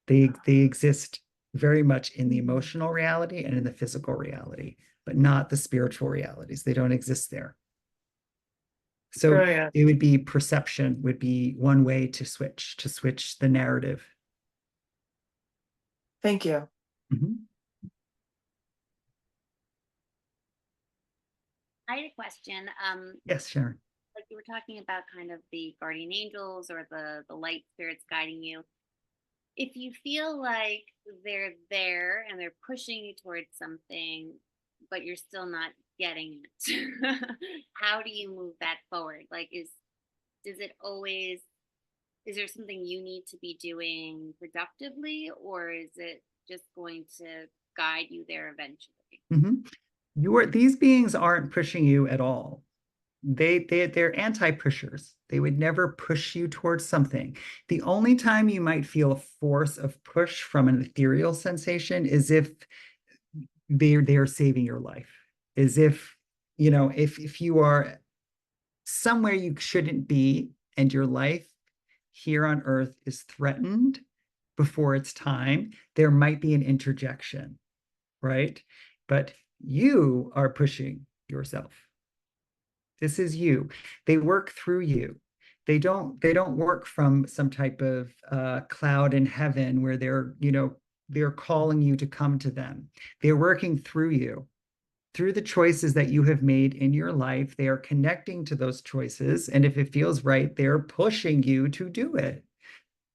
They exist very much in the emotional reality and in the physical reality, but not the spiritual realities. They don't exist there. So Brilliant. it would be perception would be one way to switch the narrative. Thank you. Mhm. I had a question. Yes, Sharon. Like you were talking about kind of the guardian angels or the light spirits guiding you. If you feel like they're there and they're pushing you towards something, but you're still not getting it, how do you move that forward? Like, does it always, is there something you need to be doing productively, or is it just going to guide you there eventually? Mhm. These beings aren't pushing you at all. They're anti-pushers. They would never push you towards something. The only time you might feel a force of push from an ethereal sensation is if they're saving your life. Is if, if you are somewhere you shouldn't be and your life here on earth is threatened before its time, there might be an interjection, right? But you are pushing yourself. This is you. They work through you. They don't work from some type of cloud in heaven where they're calling you to come to them. They're working through you. Through the choices that you have made in your life, they are connecting to those choices. And if it feels right, they're pushing you to do it,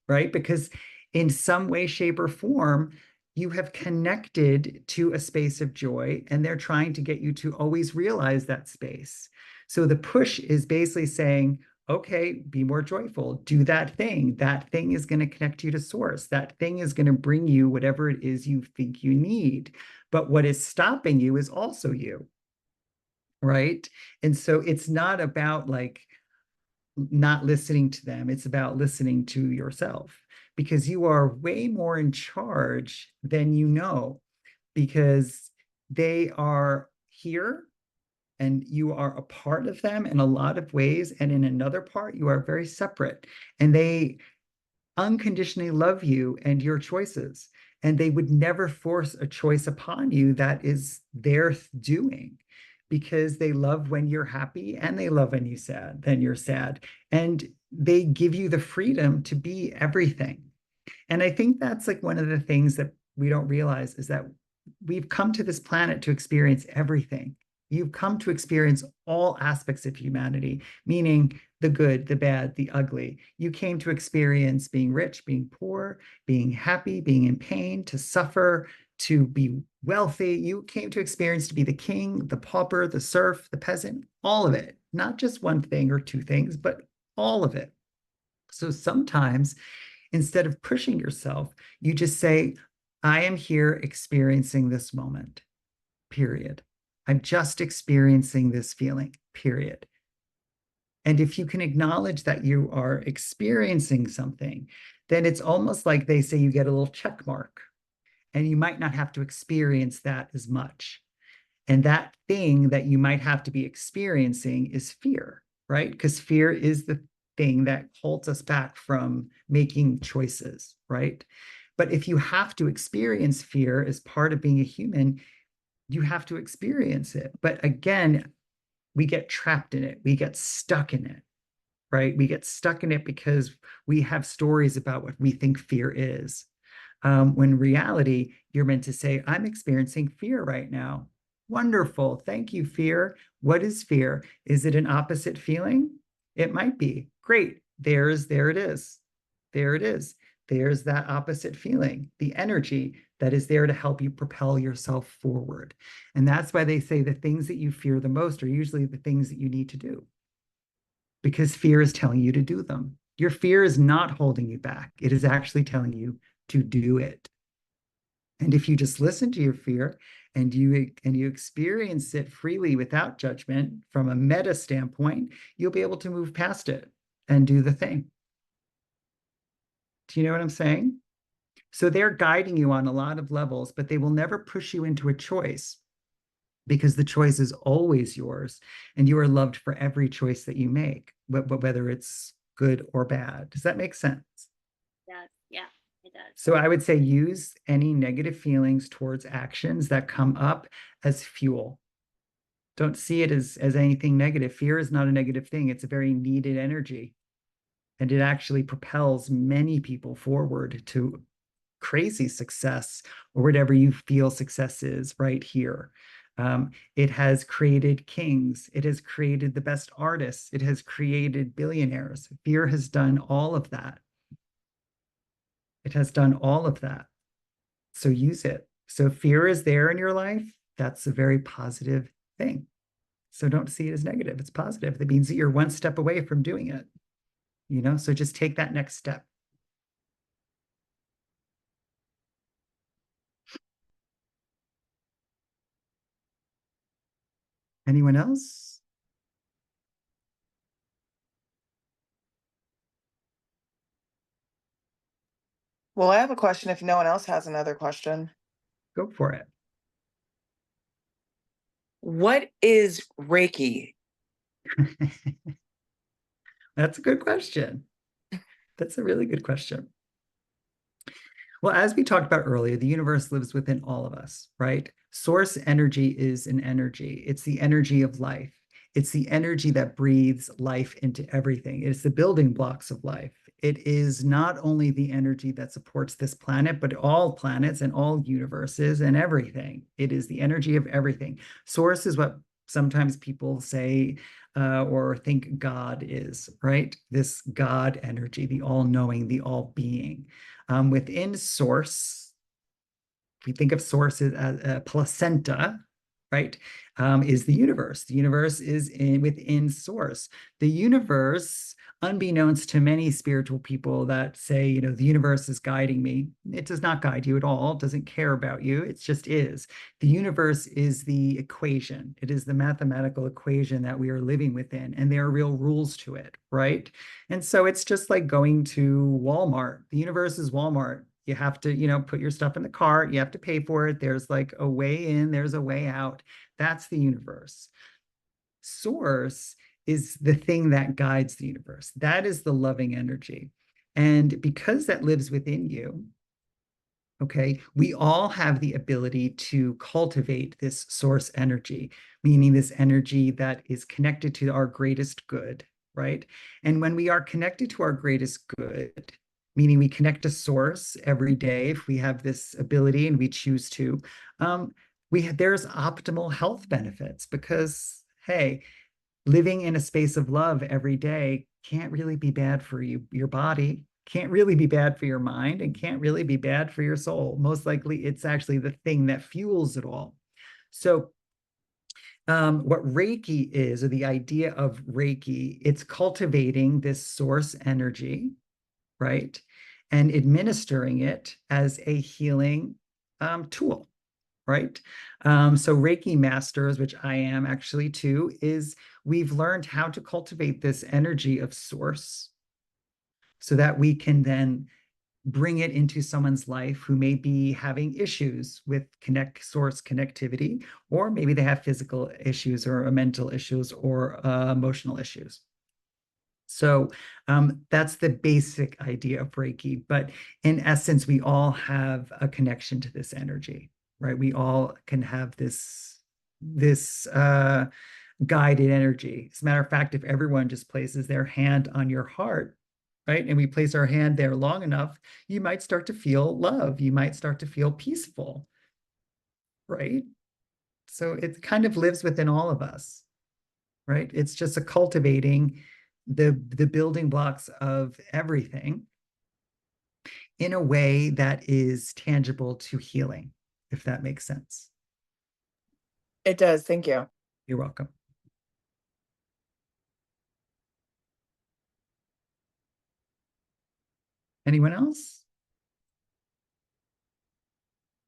right? Because in some way, shape, or form, you have connected to a space of joy, and they're trying to get you to always realize that space. So the push is basically saying, okay, be more joyful, do that thing. That thing is going to connect you to source. That thing is going to bring you whatever it is you think you need. But what is stopping you is also you, right? And so it's not about like not listening to them. It's about listening to yourself, because you are way more in charge than you know, because they are here and you are a part of them in a lot of ways. And in another part, you are very separate. And they unconditionally love you and your choices. And they would never force a choice upon you that is their doing, because they love when you're happy and they love when you're sad. And they give you the freedom to be everything. And I think that's like one of the things that we don't realize is that we've come to this planet to experience everything. You've come to experience all aspects of humanity, meaning the good, the bad, the ugly. You came to experience being rich, being poor, being happy, being in pain, to suffer, to be wealthy. You came to experience to be the king, the pauper, the serf, the peasant, all of it, not just one thing or two things, but all of it. So sometimes instead of pushing yourself, you just say, I am here experiencing this moment, period. I'm just experiencing this feeling, period. And if you can acknowledge that you are experiencing something, then it's almost like they say you get a little check mark, and you might not have to experience that as much. And that thing that you might have to be experiencing is fear, right? Because fear is the thing that holds us back from making choices, right? But if you have to experience fear as part of being a human, you have to experience it. But again, we get trapped in it, we get stuck in it, right? We get stuck in it because we have stories about what we think fear is. When reality, you're meant to say, I'm experiencing fear right now. Wonderful. Thank you, fear. What is fear? Is it an opposite feeling? It might be. Great. There it is. There it is. There's that opposite feeling, the energy that is there to help you propel yourself forward. And that's why they say the things that you fear the most are usually the things that you need to do, because fear is telling you to do them. Your fear is not holding you back. It is actually telling you to do it. And if you just listen to your fear and you experience it freely without judgment from a meta standpoint, you'll be able to move past it and do the thing. Do you know what I'm saying? So they're guiding you on a lot of levels, but they will never push you into a choice, because the choice is always yours and you are loved for every choice that you make, whether it's good or bad. Does that make sense? Yeah, it does. So I would say use any negative feelings towards actions that come up as fuel. Don't see it as anything negative. Fear is not a negative thing. It's a very needed energy. And it actually propels many people forward to crazy success, or whatever you feel success is right here. It has created kings. It has created the best artists. It has created billionaires. Fear has done all of that. It has done all of that. So use it. So if fear is there in your life, that's a very positive thing. So don't see it as negative. It's positive. That means that you're one step away from doing it. So just take that next step. Anyone else? Well, I have a question if no one else has another question. Go for it. What is Reiki? That's a good question. That's a really good question. Well, as we talked about earlier, the universe lives within all of us, right? Source energy is an energy. It's the energy of life. It's the energy that breathes life into everything. It's the building blocks of life. It is not only the energy that supports this planet, but all planets and all universes and everything. It is the energy of everything. Source is what sometimes people say or think God is, right? This God energy, the all-knowing, the all-being. Within source, if we think of source as a placenta, right, is the universe. The universe is within source. The universe, unbeknownst to many spiritual people that say, the universe is guiding me, it does not guide you at all. It doesn't care about you. It just is. The universe is the equation. It is the mathematical equation that we are living within, and there are real rules to it, right? And so it's just like going to Walmart. The universe is Walmart. You have to, put your stuff in the cart. You have to pay for it. There's like a way in, there's a way out. That's the universe. Source is the thing that guides the universe. That is the loving energy. And because that lives within you, okay, we all have the ability to cultivate this source energy, meaning this energy that is connected to our greatest good, right? And when we are connected to our greatest good, meaning we connect to source every day, if we have this ability and we choose to, there's optimal health benefits because, hey, living in a space of love every day can't really be bad for your body, can't really be bad for your mind, and can't really be bad for your soul. Most likely, it's actually the thing that fuels it all. So, what Reiki is, or the idea of Reiki, it's cultivating this source energy, right? And administering it as a healing tool, right? So Reiki masters, which I am actually too, is we've learned how to cultivate this energy of source so that we can then bring it into someone's life who may be having issues with source connectivity, or maybe they have physical issues or mental issues or emotional issues. So that's the basic idea of Reiki. But in essence, we all have a connection to this energy, right? We all can have this guided energy. As a matter of fact, if everyone just places their hand on your heart, right, and we place our hand there long enough, you might start to feel love. You might start to feel peaceful, right? So it kind of lives within all of us, right? It's just a cultivating the building blocks of everything in a way that is tangible to healing, if that makes sense. It does. Thank you. You're welcome. Anyone else?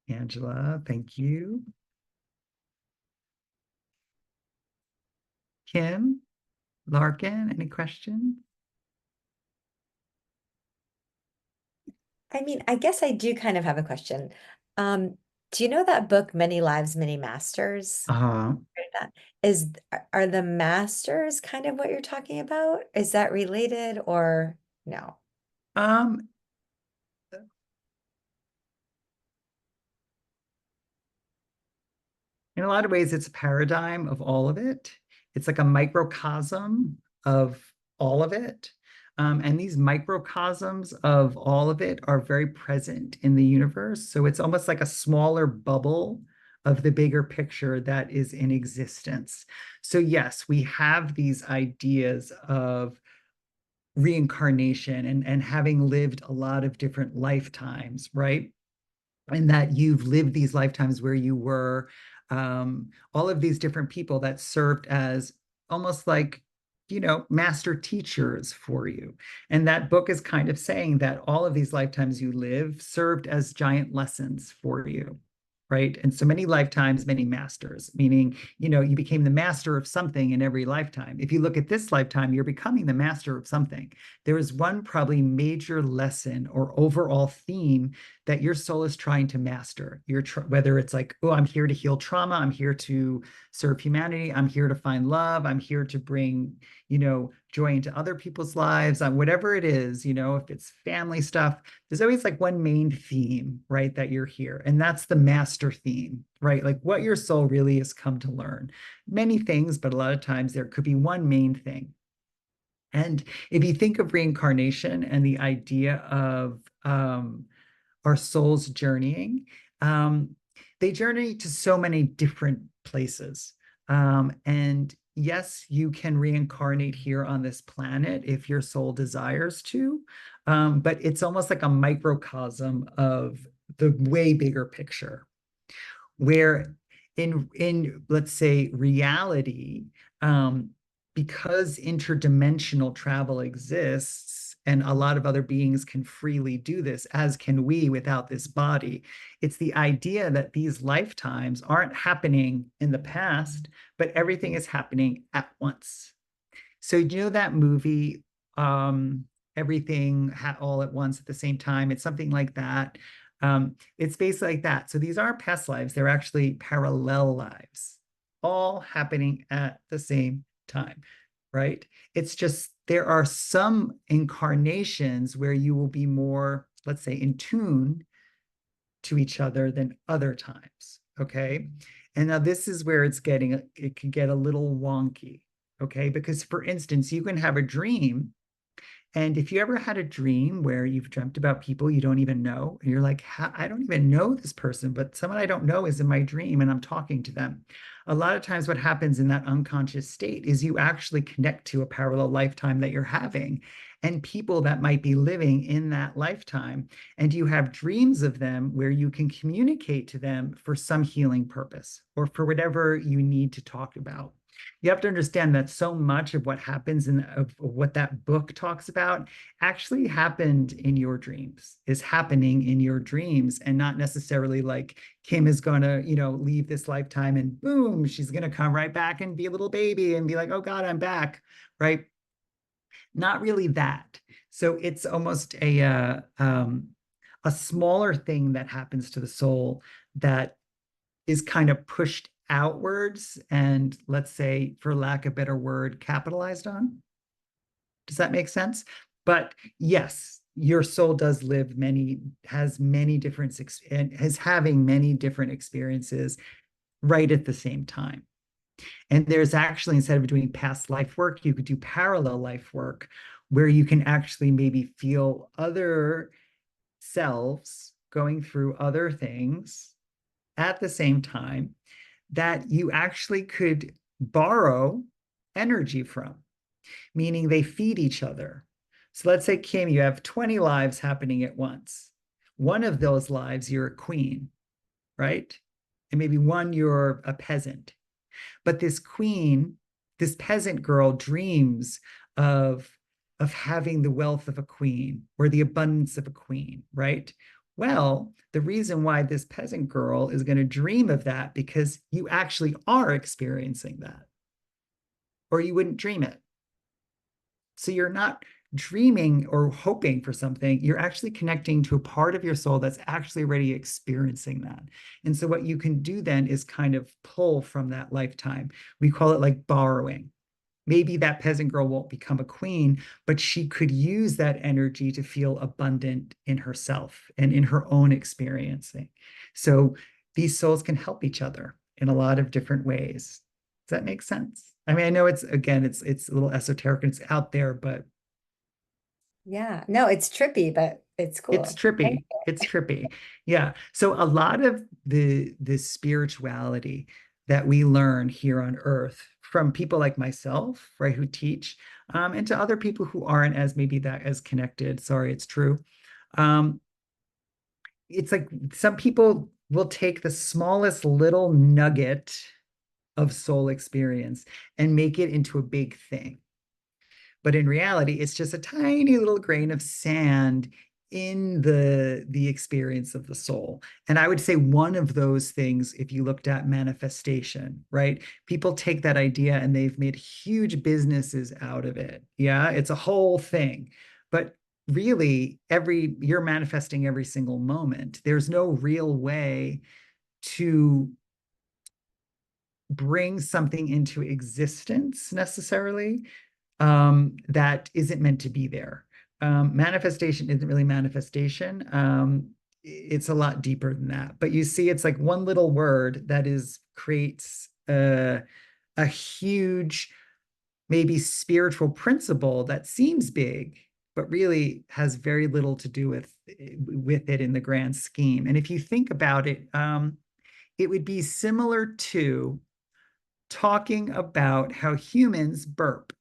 Angela, thank you. Kim, Larkin, any questions? I mean, I guess I do kind of have a question. Do you know that book, Many Lives, Many Masters? Uh, Are the masters kind of what you're talking about? Is that related or no? um, in a lot of ways, it's a paradigm of all of it. It's like a microcosm of all of it. And these microcosms of all of it are very present in the universe. So it's almost like a smaller bubble of the bigger picture that is in existence. So, yes, we have these ideas of reincarnation and having lived a lot of different lifetimes, right? And that you've lived these lifetimes where you were all of these different people that served as almost like, master teachers for you. And that book is kind of saying that all of these lifetimes you live served as giant lessons for you. Right. And so many lifetimes, many masters, meaning, you became the master of something in every lifetime. If you look at this lifetime, you're becoming the master of something. There is one probably major lesson or overall theme that your soul is trying to master. Whether it's like, oh, I'm here to heal trauma, I'm here to serve humanity, I'm here to find love, I'm here to bring, joy into other people's lives, whatever it is, if it's family stuff, there's always like one main theme, right, that you're here. And that's the master theme, right? Like what your soul really has come to learn. Many things, but a lot of times there could be one main thing. And if you think of reincarnation and the idea of our souls journeying, they journey to so many different places. And yes, you can reincarnate here on this planet if your soul desires to, but it's almost like a microcosm of the way bigger picture, where in let's say reality, because interdimensional travel exists and a lot of other beings can freely do this, as can we without this body. It's the idea that these lifetimes aren't happening in the past, but everything is happening at once. So that movie, Everything All at Once at the Same Time? It's something like that. It's basically like that. So these aren't past lives, they're actually parallel lives, all happening at the same time, right? It's just there are some incarnations where you will be more, let's say, in tune to each other than other times, okay? And now this is where it can get a little wonky, okay? Because for instance, you can have a dream And if you ever had a dream where you've dreamt about people you don't even know, and you're like, I don't even know this person, but someone I don't know is in my dream and I'm talking to them. A lot of times, what happens in that unconscious state is you actually connect to a parallel lifetime that you're having and people that might be living in that lifetime. And you have dreams of them where you can communicate to them for some healing purpose or for whatever you need to talk about. You have to understand that so much of what happens in of what that book talks about actually happened in your dreams, is happening in your dreams, and not necessarily like Kim is going to, leave this lifetime and boom, she's going to come right back and be a little baby and be like, oh God, I'm back, right? Not really that. So it's almost a smaller thing that happens to the soul that is kind of pushed outwards and, let's say, for lack of a better word, capitalized on. Does that make sense? But yes, your soul does live has many different, and is having many different experiences right at the same time. And there's actually, instead of doing past life work, you could do parallel life work where you can actually maybe feel other selves going through other things at the same time that you actually could borrow energy from, meaning they feed each other. So let's say, Kim, you have 20 lives happening at once. One of those lives, you're a queen, right? And maybe one, you're a peasant. But this queen, this peasant girl dreams of, of having the wealth of a queen or the abundance of a queen, right? Well, the reason why this peasant girl is going to dream of that because you actually are experiencing that, or you wouldn't dream it. So you're not dreaming or hoping for something, you're actually connecting to a part of your soul that's actually already experiencing that. And so what you can do then is kind of pull from that lifetime. We call it like borrowing. Maybe that peasant girl won't become a queen, but she could use that energy to feel abundant in herself and in her own experiencing. So these souls can help each other in a lot of different ways. Does that make sense? I mean, I know it's a little esoteric and it's out there, but Yeah. No, it's trippy, but it's it's cool. Thank trippy. you. It's trippy. Yeah. So a lot of the spirituality that we learn here on Earth from people like myself, right, who teach, and to other people who aren't as maybe that as connected. Sorry, it's true. Um, it's like some people will take the smallest little nugget of soul experience and make it into a big thing. But in reality, it's just a tiny little grain of sand in the experience of the soul. And I would say one of those things, if you looked at manifestation, right? People take that idea and they've made huge businesses out of it. Yeah, it's a whole thing. But really, you're manifesting every single moment. There's no real way to bring something into existence necessarily that isn't meant to be there. Manifestation isn't really manifestation. It's a lot deeper than that. But you see, it's like one little word that creates a huge, maybe spiritual principle that seems big, but really has very little to do with it in the grand scheme. And if you think about it, it would be similar to talking about how humans burp.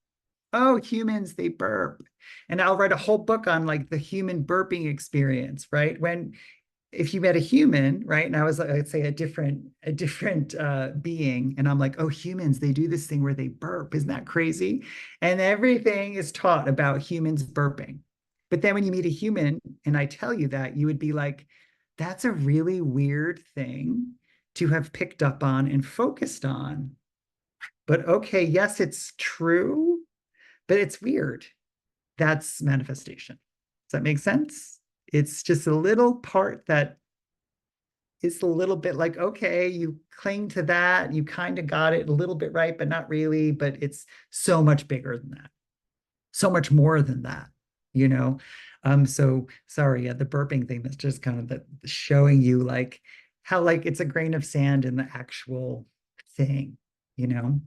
Oh, humans, they burp. And I'll write a whole book on like the human burping experience, right? If you met a human, right? And I was like, let's say a different being, and I'm like, oh, humans, they do this thing where they burp. Isn't that crazy? And everything is taught about humans burping. But then when you meet a human and I tell you that, you would be like, that's a really weird thing to have picked up on and focused on. But okay, yes, it's true, but it's weird. That's manifestation. Does that make sense? It's just a little part that is a little bit like, okay, you cling to that, you kind of got it a little bit right, but not really. But it's so much bigger than that, so much more than that, you know? So sorry, yeah, the burping thing, that's just kind of showing you like how like it's a grain of sand in the actual thing, you know?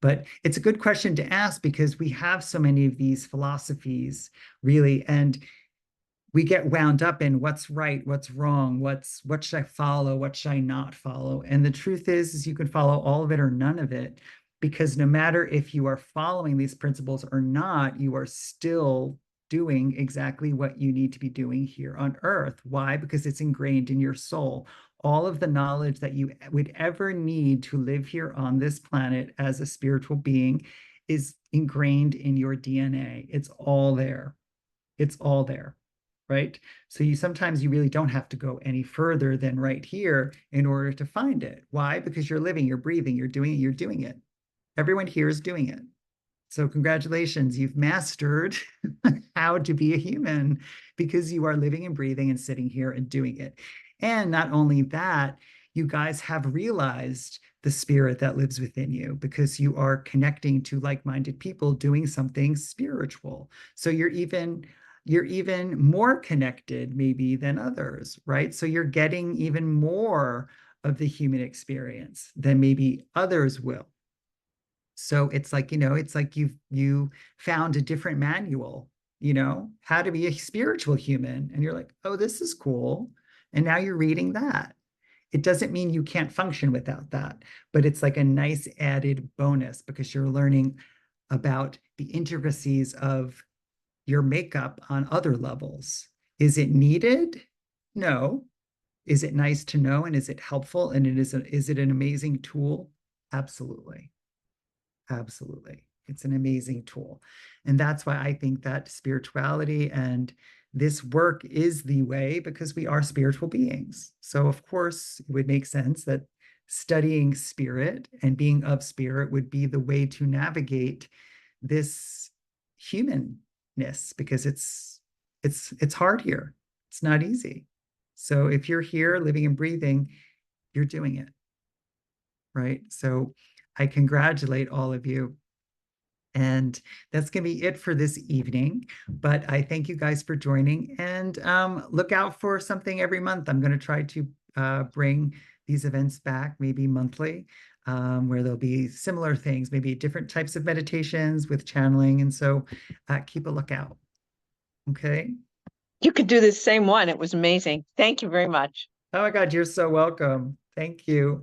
But it's a good question to ask because we have so many of these philosophies, really, and we get wound up in what's right, what's wrong, what should I follow, what should I not follow. And the truth is you can follow all of it or none of it, because no matter if you are following these principles or not, you are still doing exactly what you need to be doing here on earth. Why? Because it's ingrained in your soul. All of the knowledge that you would ever need to live here on this planet as a spiritual being is ingrained in your DNA. It's all there. It's all there, right? So sometimes you really don't have to go any further than right here in order to find it. Why? Because you're living, you're breathing, you're doing it. Everyone here is doing it. So congratulations, you've mastered how to be a human because you are living and breathing and sitting here and doing it. And not only that, you guys have realized the spirit that lives within you because you are connecting to like-minded people doing something spiritual. So you're even more connected maybe than others, right? So you're getting even more of the human experience than maybe others will. So it's like, it's like you found a different manual, how to be a spiritual human. And you're like, oh, this is cool. And now you're reading that. It doesn't mean you can't function without that, but it's like a nice added bonus because you're learning about the intricacies of your makeup on other levels. Is it needed? No. Is it nice to know? And is it helpful? And is it an amazing tool? Absolutely. Absolutely. It's an amazing tool. And that's why I think that spirituality and this work is the way because we are spiritual beings. So, of course, it would make sense that studying spirit and being of spirit would be the way to navigate this humanness because it's hard here. It's not easy. So if you're here living and breathing, you're doing it. Right? So I congratulate all of you. And that's going to be it for this evening. But I thank you guys for joining and look out for something every month. I'm going to try to bring these events back, maybe monthly, where there'll be similar things, maybe different types of meditations with channeling. And so keep a lookout. Okay. You could do the same one. It was amazing. Thank you very much. Oh my God, you're so welcome. Thank you.